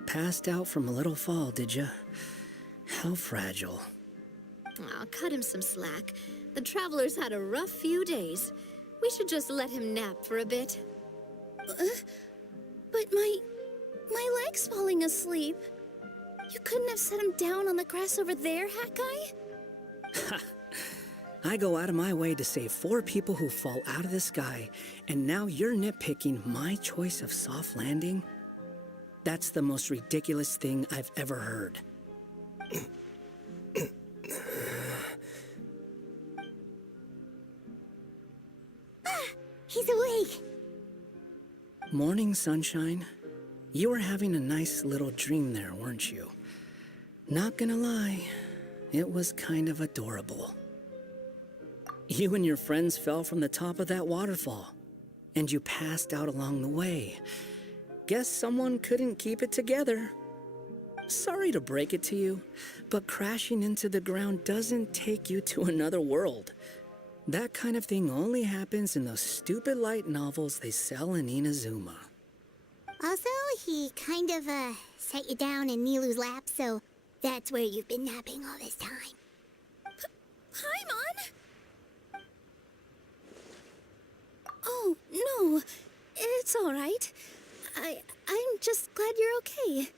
Passed out from a little fall, did ya? How fragile. Aw, cut him some slack. The Traveler's had a rough few days. We should just let him nap for a bit. But my leg's falling asleep. You couldn't have set him down on the grass over there, Hat Guy? I go out of my way to save 4 people who fall out of the sky, and now you're nitpicking my choice of soft landing? That's the most ridiculous thing I've ever heard. He's awake. Morning, sunshine. You were having a nice little dream there, weren't you? Not gonna lie, It was kind of adorable. You and your friends fell from the top of that waterfall, and you passed out along the way. Guess someone couldn't keep it together. Sorry to break it to you, but crashing into the ground doesn't take you to another world. That kind of thing only happens in those stupid light novels they sell in Inazuma. Also, he kind of, set you down in Nilu's lap, so that's where you've been napping all this time. Paimon! Oh, no. It's all right. I'm just glad you're okay.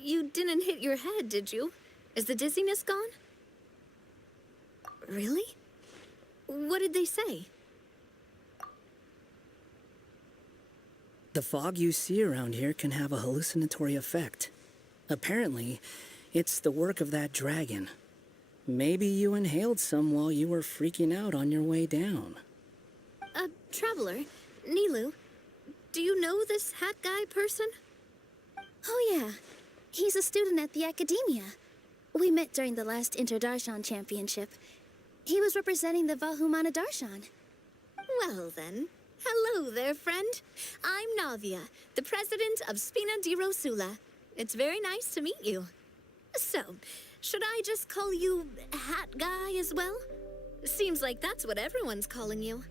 You didn't hit your head, did you? Is the dizziness gone? Really? What did they say? The fog you see around here can have a hallucinatory effect. Apparently, it's the work of that dragon. Maybe you inhaled some while you were freaking out on your way down. Traveler, Nilu, do you know this hat guy person? Oh, yeah. He's a student at the academia. We met during the last Inter-Darshan Championship. He was representing the Vahumana Darshan. Well then, hello there, friend. I'm Navia, the president of Spina di Rosula. It's very nice to meet you. So, should I just call you Hat Guy as well? Seems like that's what everyone's calling you.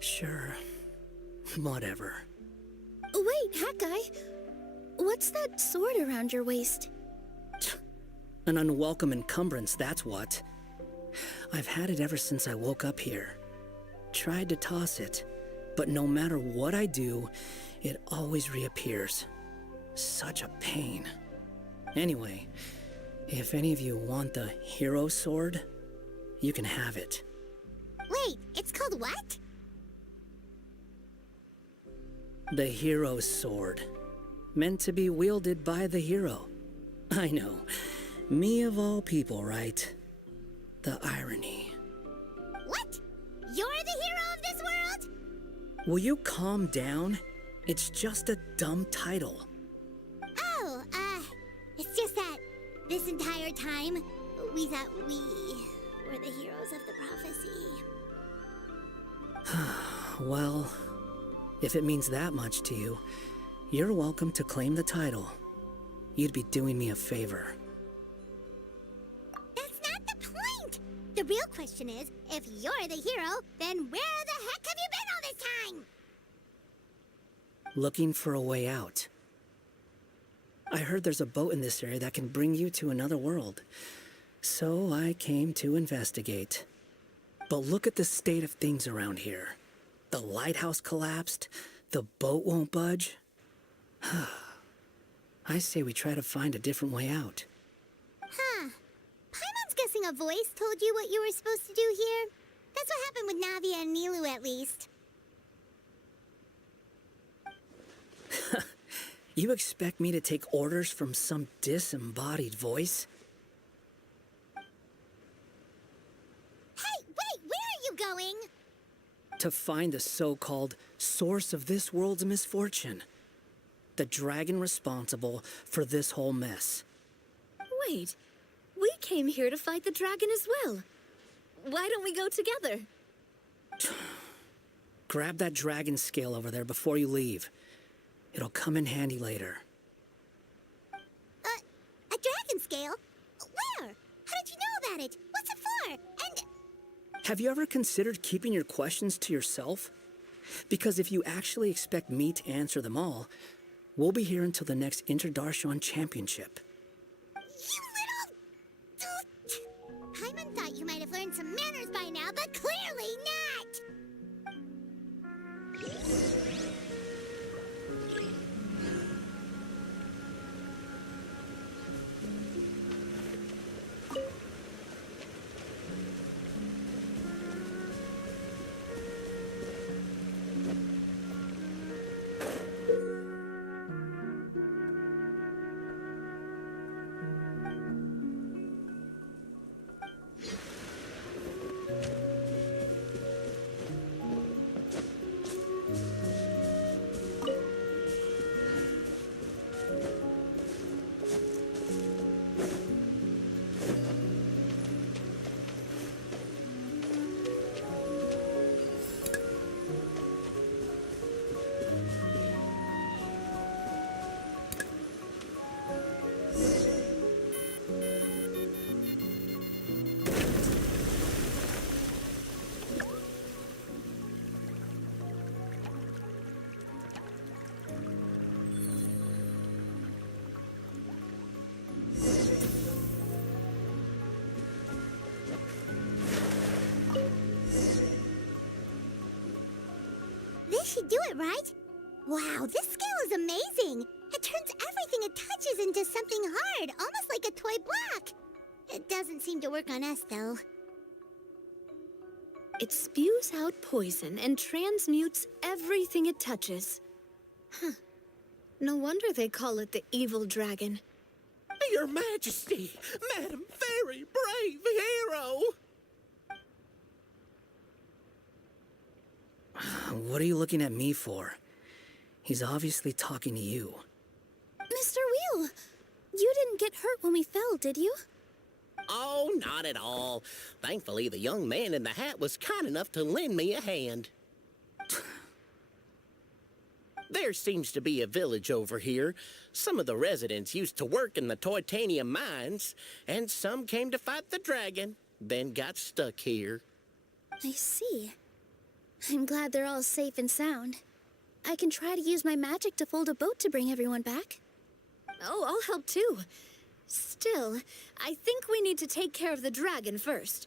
Sure. Whatever. Wait, Hat Guy. What's that sword around your waist? An unwelcome encumbrance, that's what. I've had it ever since I woke up here. Tried to toss it, but no matter what I do, it always reappears. Such a pain. Anyway, if any of you want the hero sword, you can have it. Wait, it's called what? The hero's sword. Meant to be wielded by the hero. I know. Me of all people, right? The irony. What? You're the hero of this world? Will you calm down? It's just a dumb title. Oh, it's just that this entire time, we thought we were the heroes of the prophecy. Well, if it means that much to you, you're welcome to claim the title. You'd be doing me a favor. That's not the point! The real question is, if you're the hero, then where the heck have you been all this time? Looking for a way out. I heard there's a boat in this area that can bring you to another world. So I came to investigate. But look at the state of things around here. The lighthouse collapsed. The boat won't budge. I say we try to find a different way out. Huh. Paimon's guessing a voice told you what you were supposed to do here. That's what happened with Navia and Nilu, at least. You expect me to take orders from some disembodied voice? Hey, wait, where are you going? To find the so-called source of this world's misfortune. The dragon responsible for this whole mess. Wait, we came here to fight the dragon as well. Why don't we go together? Grab that dragon scale over there before you leave. It'll come in handy later. A dragon scale? Where? How did you know about it? What's it for? And... Have you ever considered keeping your questions to yourself? Because if you actually expect me to answer them all, we'll be here until the next Inter-Darshan Championship. You little... Paimon thought you might have learned some manners by now, but clearly not! do it, right? Wow, this scale is amazing! It turns everything it touches into something hard, almost like a toy block. It doesn't seem to work on us, though. It spews out poison and transmutes everything it touches. Huh. No wonder they call it the evil dragon. Your Majesty, Madam Very Brave Hero! What are you looking at me for? He's obviously talking to you. Mr. Wheel, you didn't get hurt when we fell, did you? Oh, not at all. Thankfully, the young man in the hat was kind enough to lend me a hand. There seems to be a village over here. Some of the residents used to work in the titanium mines, and some came to fight the dragon, then got stuck here. I see. I'm glad they're all safe and sound. I can try to use my magic to fold a boat to bring everyone back. Oh, I'll help too. Still, I think we need to take care of the dragon first.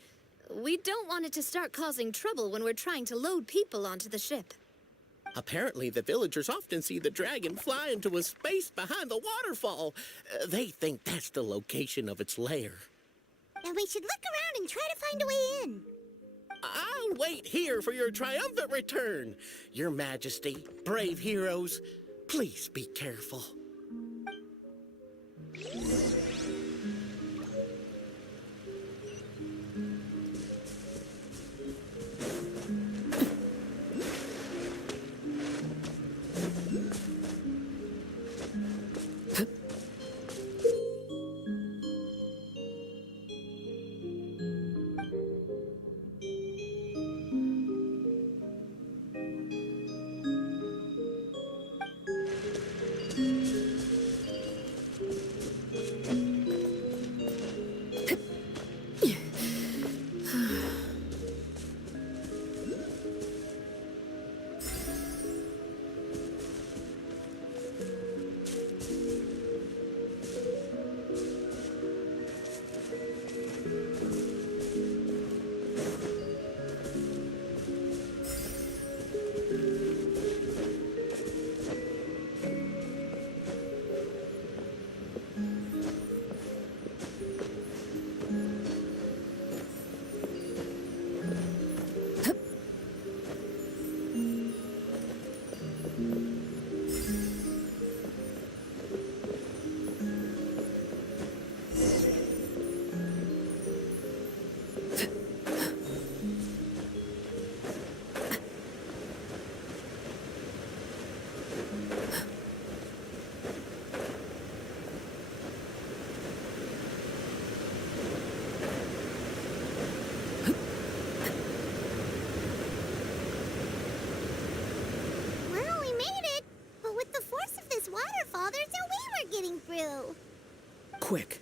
We don't want it to start causing trouble when we're trying to load people onto the ship. Apparently, the villagers often see the dragon fly into a space behind the waterfall. They think that's the location of its lair. Then we should look around and try to find a way in. I'll wait here for your triumphant return. Your Majesty, brave heroes, please be careful. Through. Quick,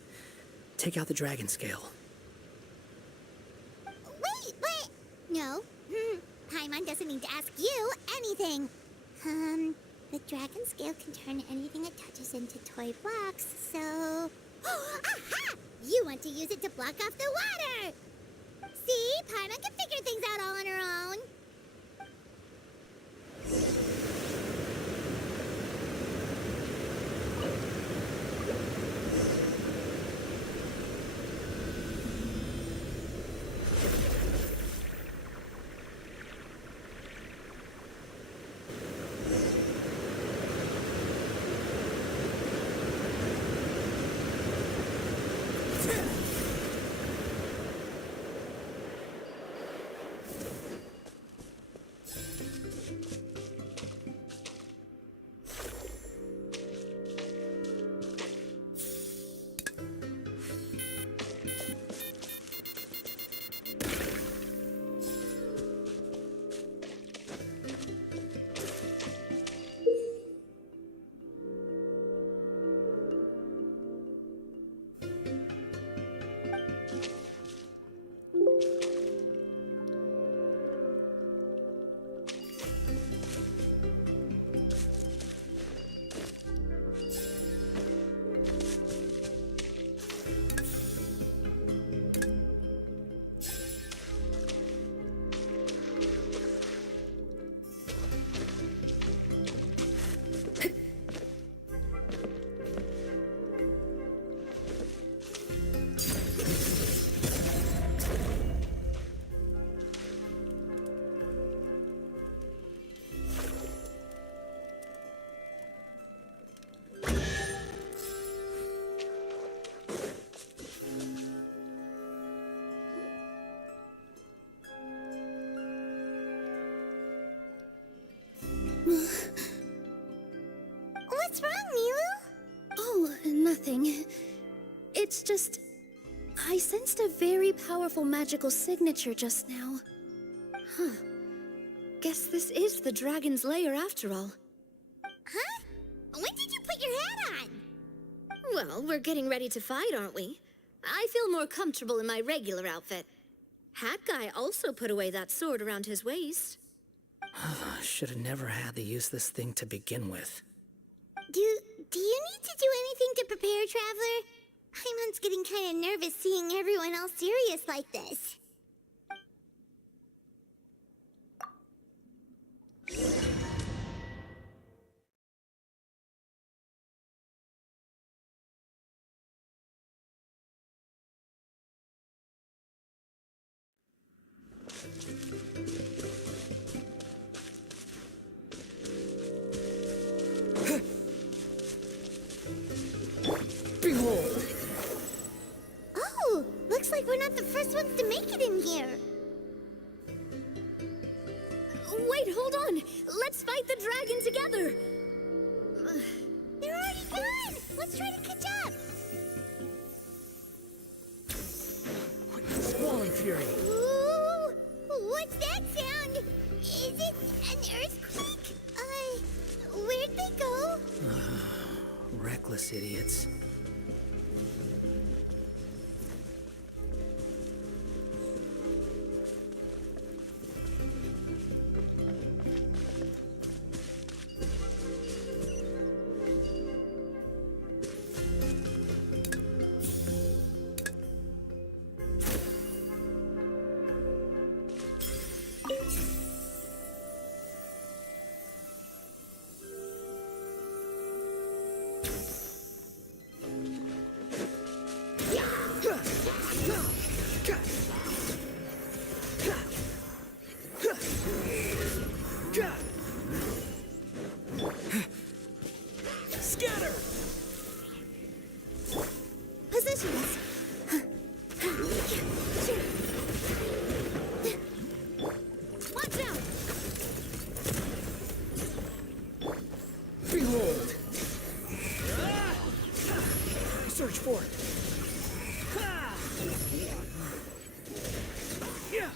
take out the dragon scale. Wait, but... No. Paimon doesn't need to ask you anything. The dragon scale can turn anything it touches into toy blocks, so... Aha! You want to use it to block off the water! See? Paimon can figure things out all on her own. nothing. It's just... I sensed a very powerful magical signature just now. Huh. Guess this is the dragon's lair after all. Huh? When did you put your hat on? Well, we're getting ready to fight, aren't we? I feel more comfortable in my regular outfit. Hat Guy also put away that sword around his waist. Should have never had to use this thing to begin with. Do you need to do anything to prepare, Traveler? Paimon's getting kind of nervous seeing everyone else serious like this. Behold! Oh, looks like we're not the first ones to make it in here. Wait, hold on! Let's fight the dragon together! They're already gone! Let's try to catch up! Swallowing Fury! Ooh, what's that sound? Is it an earthquake? Where'd they go? Reckless idiots. Scatter! Positions! Watch out! Behold! Search for it! Yeah!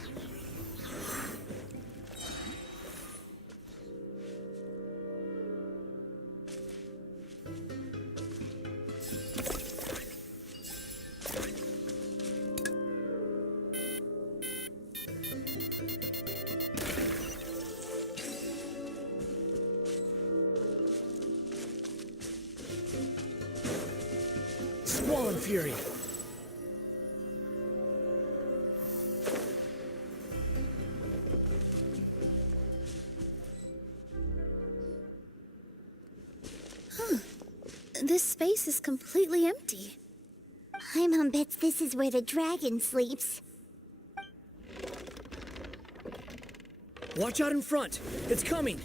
Swollen Fury! This space is completely empty. Paimon bets this is where the dragon sleeps. Watch out in front! It's coming!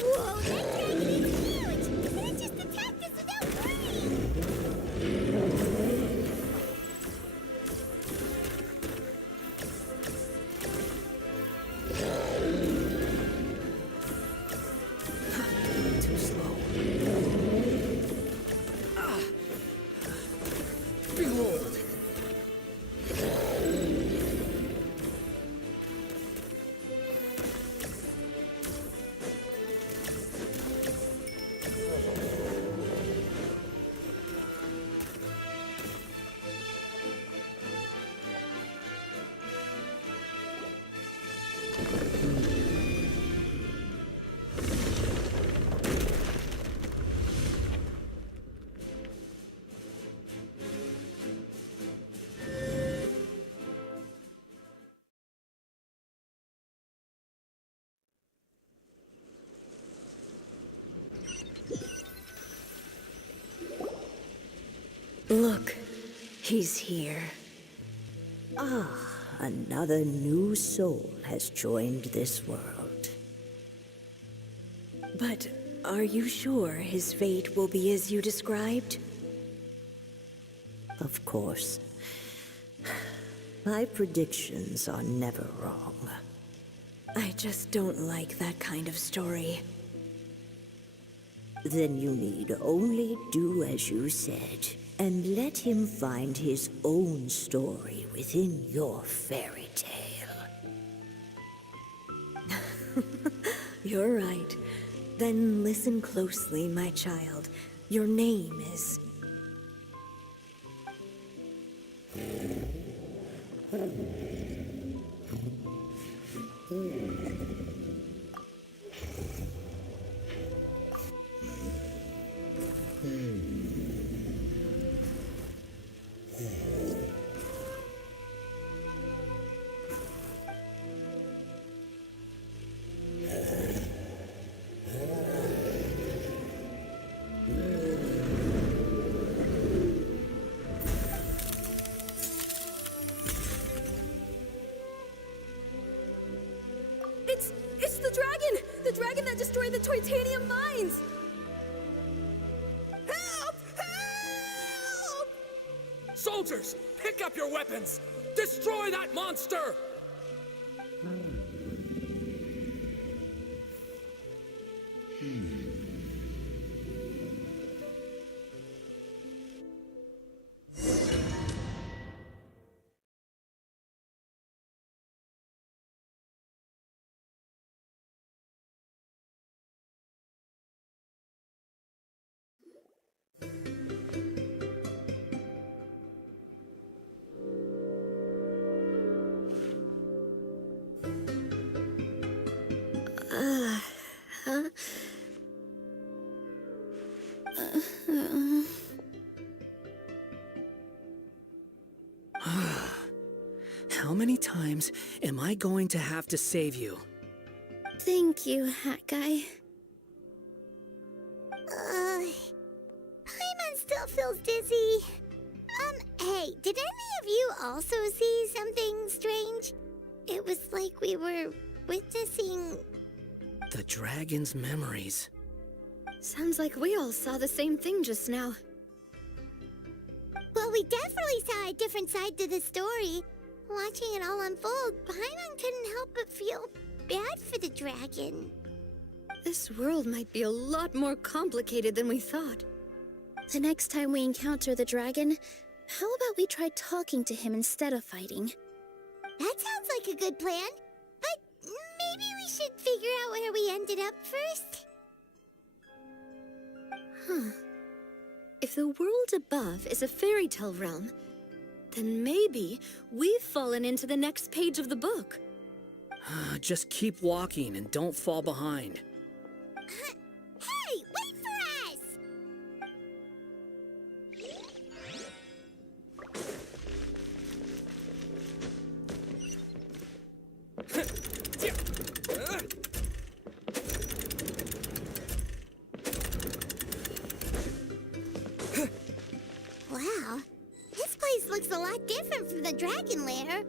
Whoa, that dragon is huge! And it just attacked us without warning! Too slow. Behold! Look, he's here. Ah, another new soul has joined this world. But are you sure his fate will be as you described? Of course. My predictions are never wrong. I just don't like that kind of story. Then you need only do as you said, and let him find his own story within your fairy tale. You're right. Then listen closely, my child. Your name is... It's the dragon! The dragon that destroyed the Titanium mines! Help! Help! Soldiers, pick up your weapons! Destroy that monster! How many times am I going to have to save you? Thank you, Hat Guy. Paimon still feels dizzy. Hey, did any of you also see something strange? It was like we were witnessing... The dragon's memories. Sounds like we all saw the same thing just now. Well, we definitely saw a different side to the story. Watching it all unfold, Paimon couldn't help but feel bad for the dragon. This world might be a lot more complicated than we thought. The next time we encounter the dragon, how about we try talking to him instead of fighting? That sounds like a good plan. But maybe we should figure out where we ended up first. Huh. If the world above is a fairy tale realm, then maybe we've fallen into the next page of the book. Just keep walking and don't fall behind. Hey, wait for us! Wow, this place looks a lot different from the dragon lair.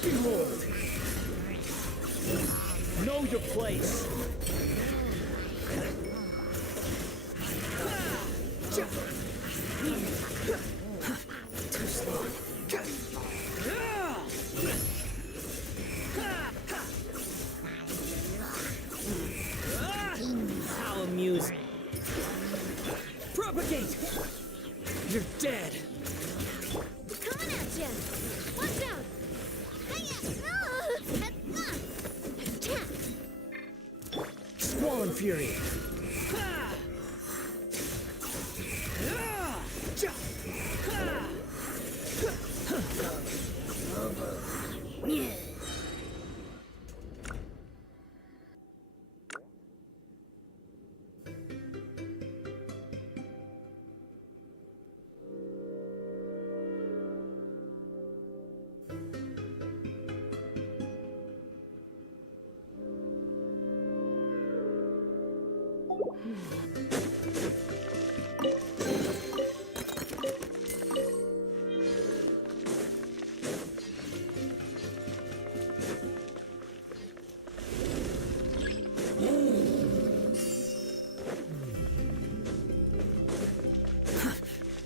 Behold! Know your place! Too slow. How amusing. Propagate! You're dead! Coming at ya! Watch out! Squall and Fury!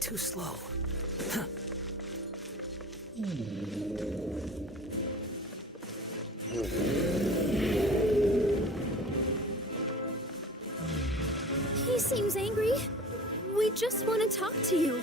Too slow. He seems angry. We just want to talk to you.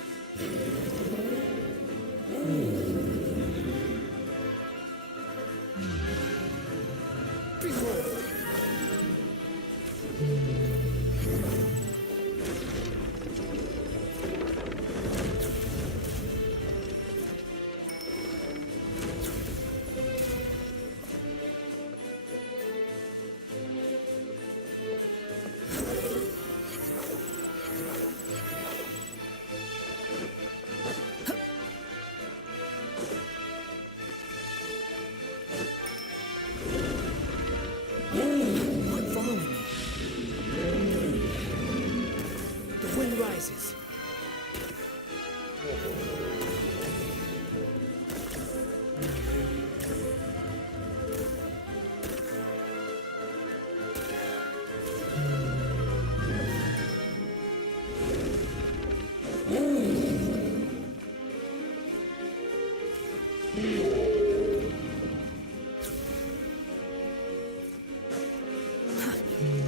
Rises.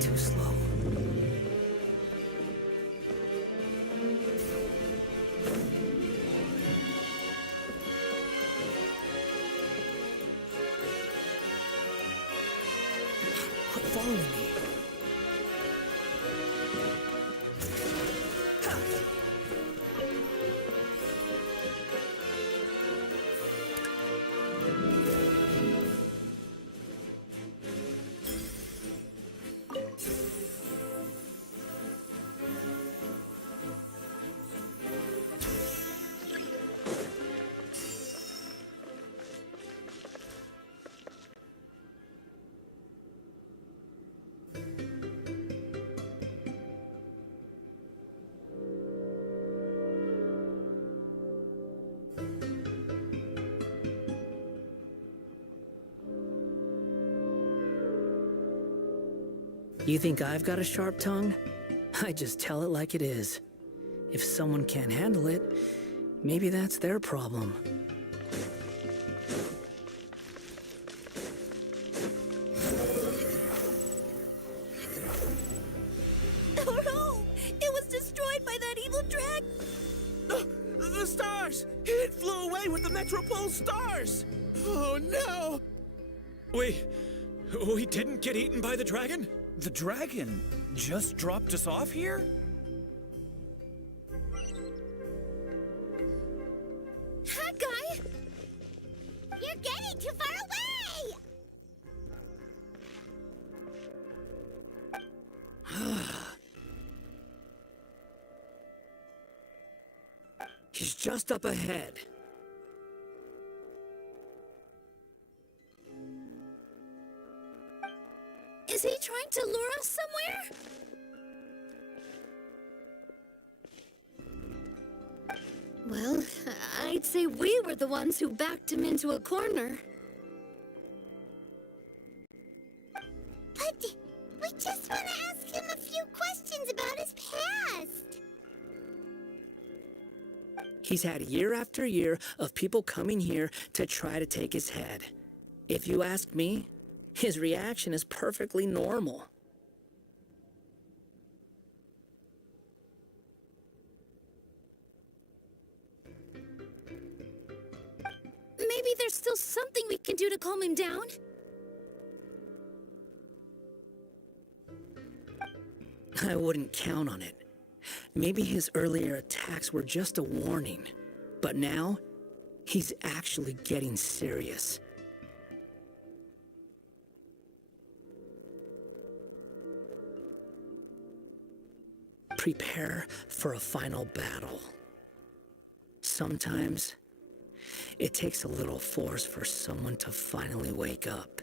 Too slow. Quit following me. You think I've got a sharp tongue? I just tell it like it is. If someone can't handle it, maybe that's their problem. Oh no! It was destroyed by that evil drag! The stars! It flew away with the Metropole stars! Oh no! We didn't get eaten by the dragon? The dragon just dropped us off here? Hi, guy! You're getting too far away! He's just up ahead. Is he trying to lure us somewhere? Well, I'd say we were the ones who backed him into a corner. But we just want to ask him a few questions about his past. He's had year after year of people coming here to try to take his head. If you ask me, his reaction is perfectly normal. Maybe there's still something we can do to calm him down? I wouldn't count on it. Maybe his earlier attacks were just a warning, but now he's actually getting serious. Prepare for a final battle. Sometimes it takes a little force for someone to finally wake up.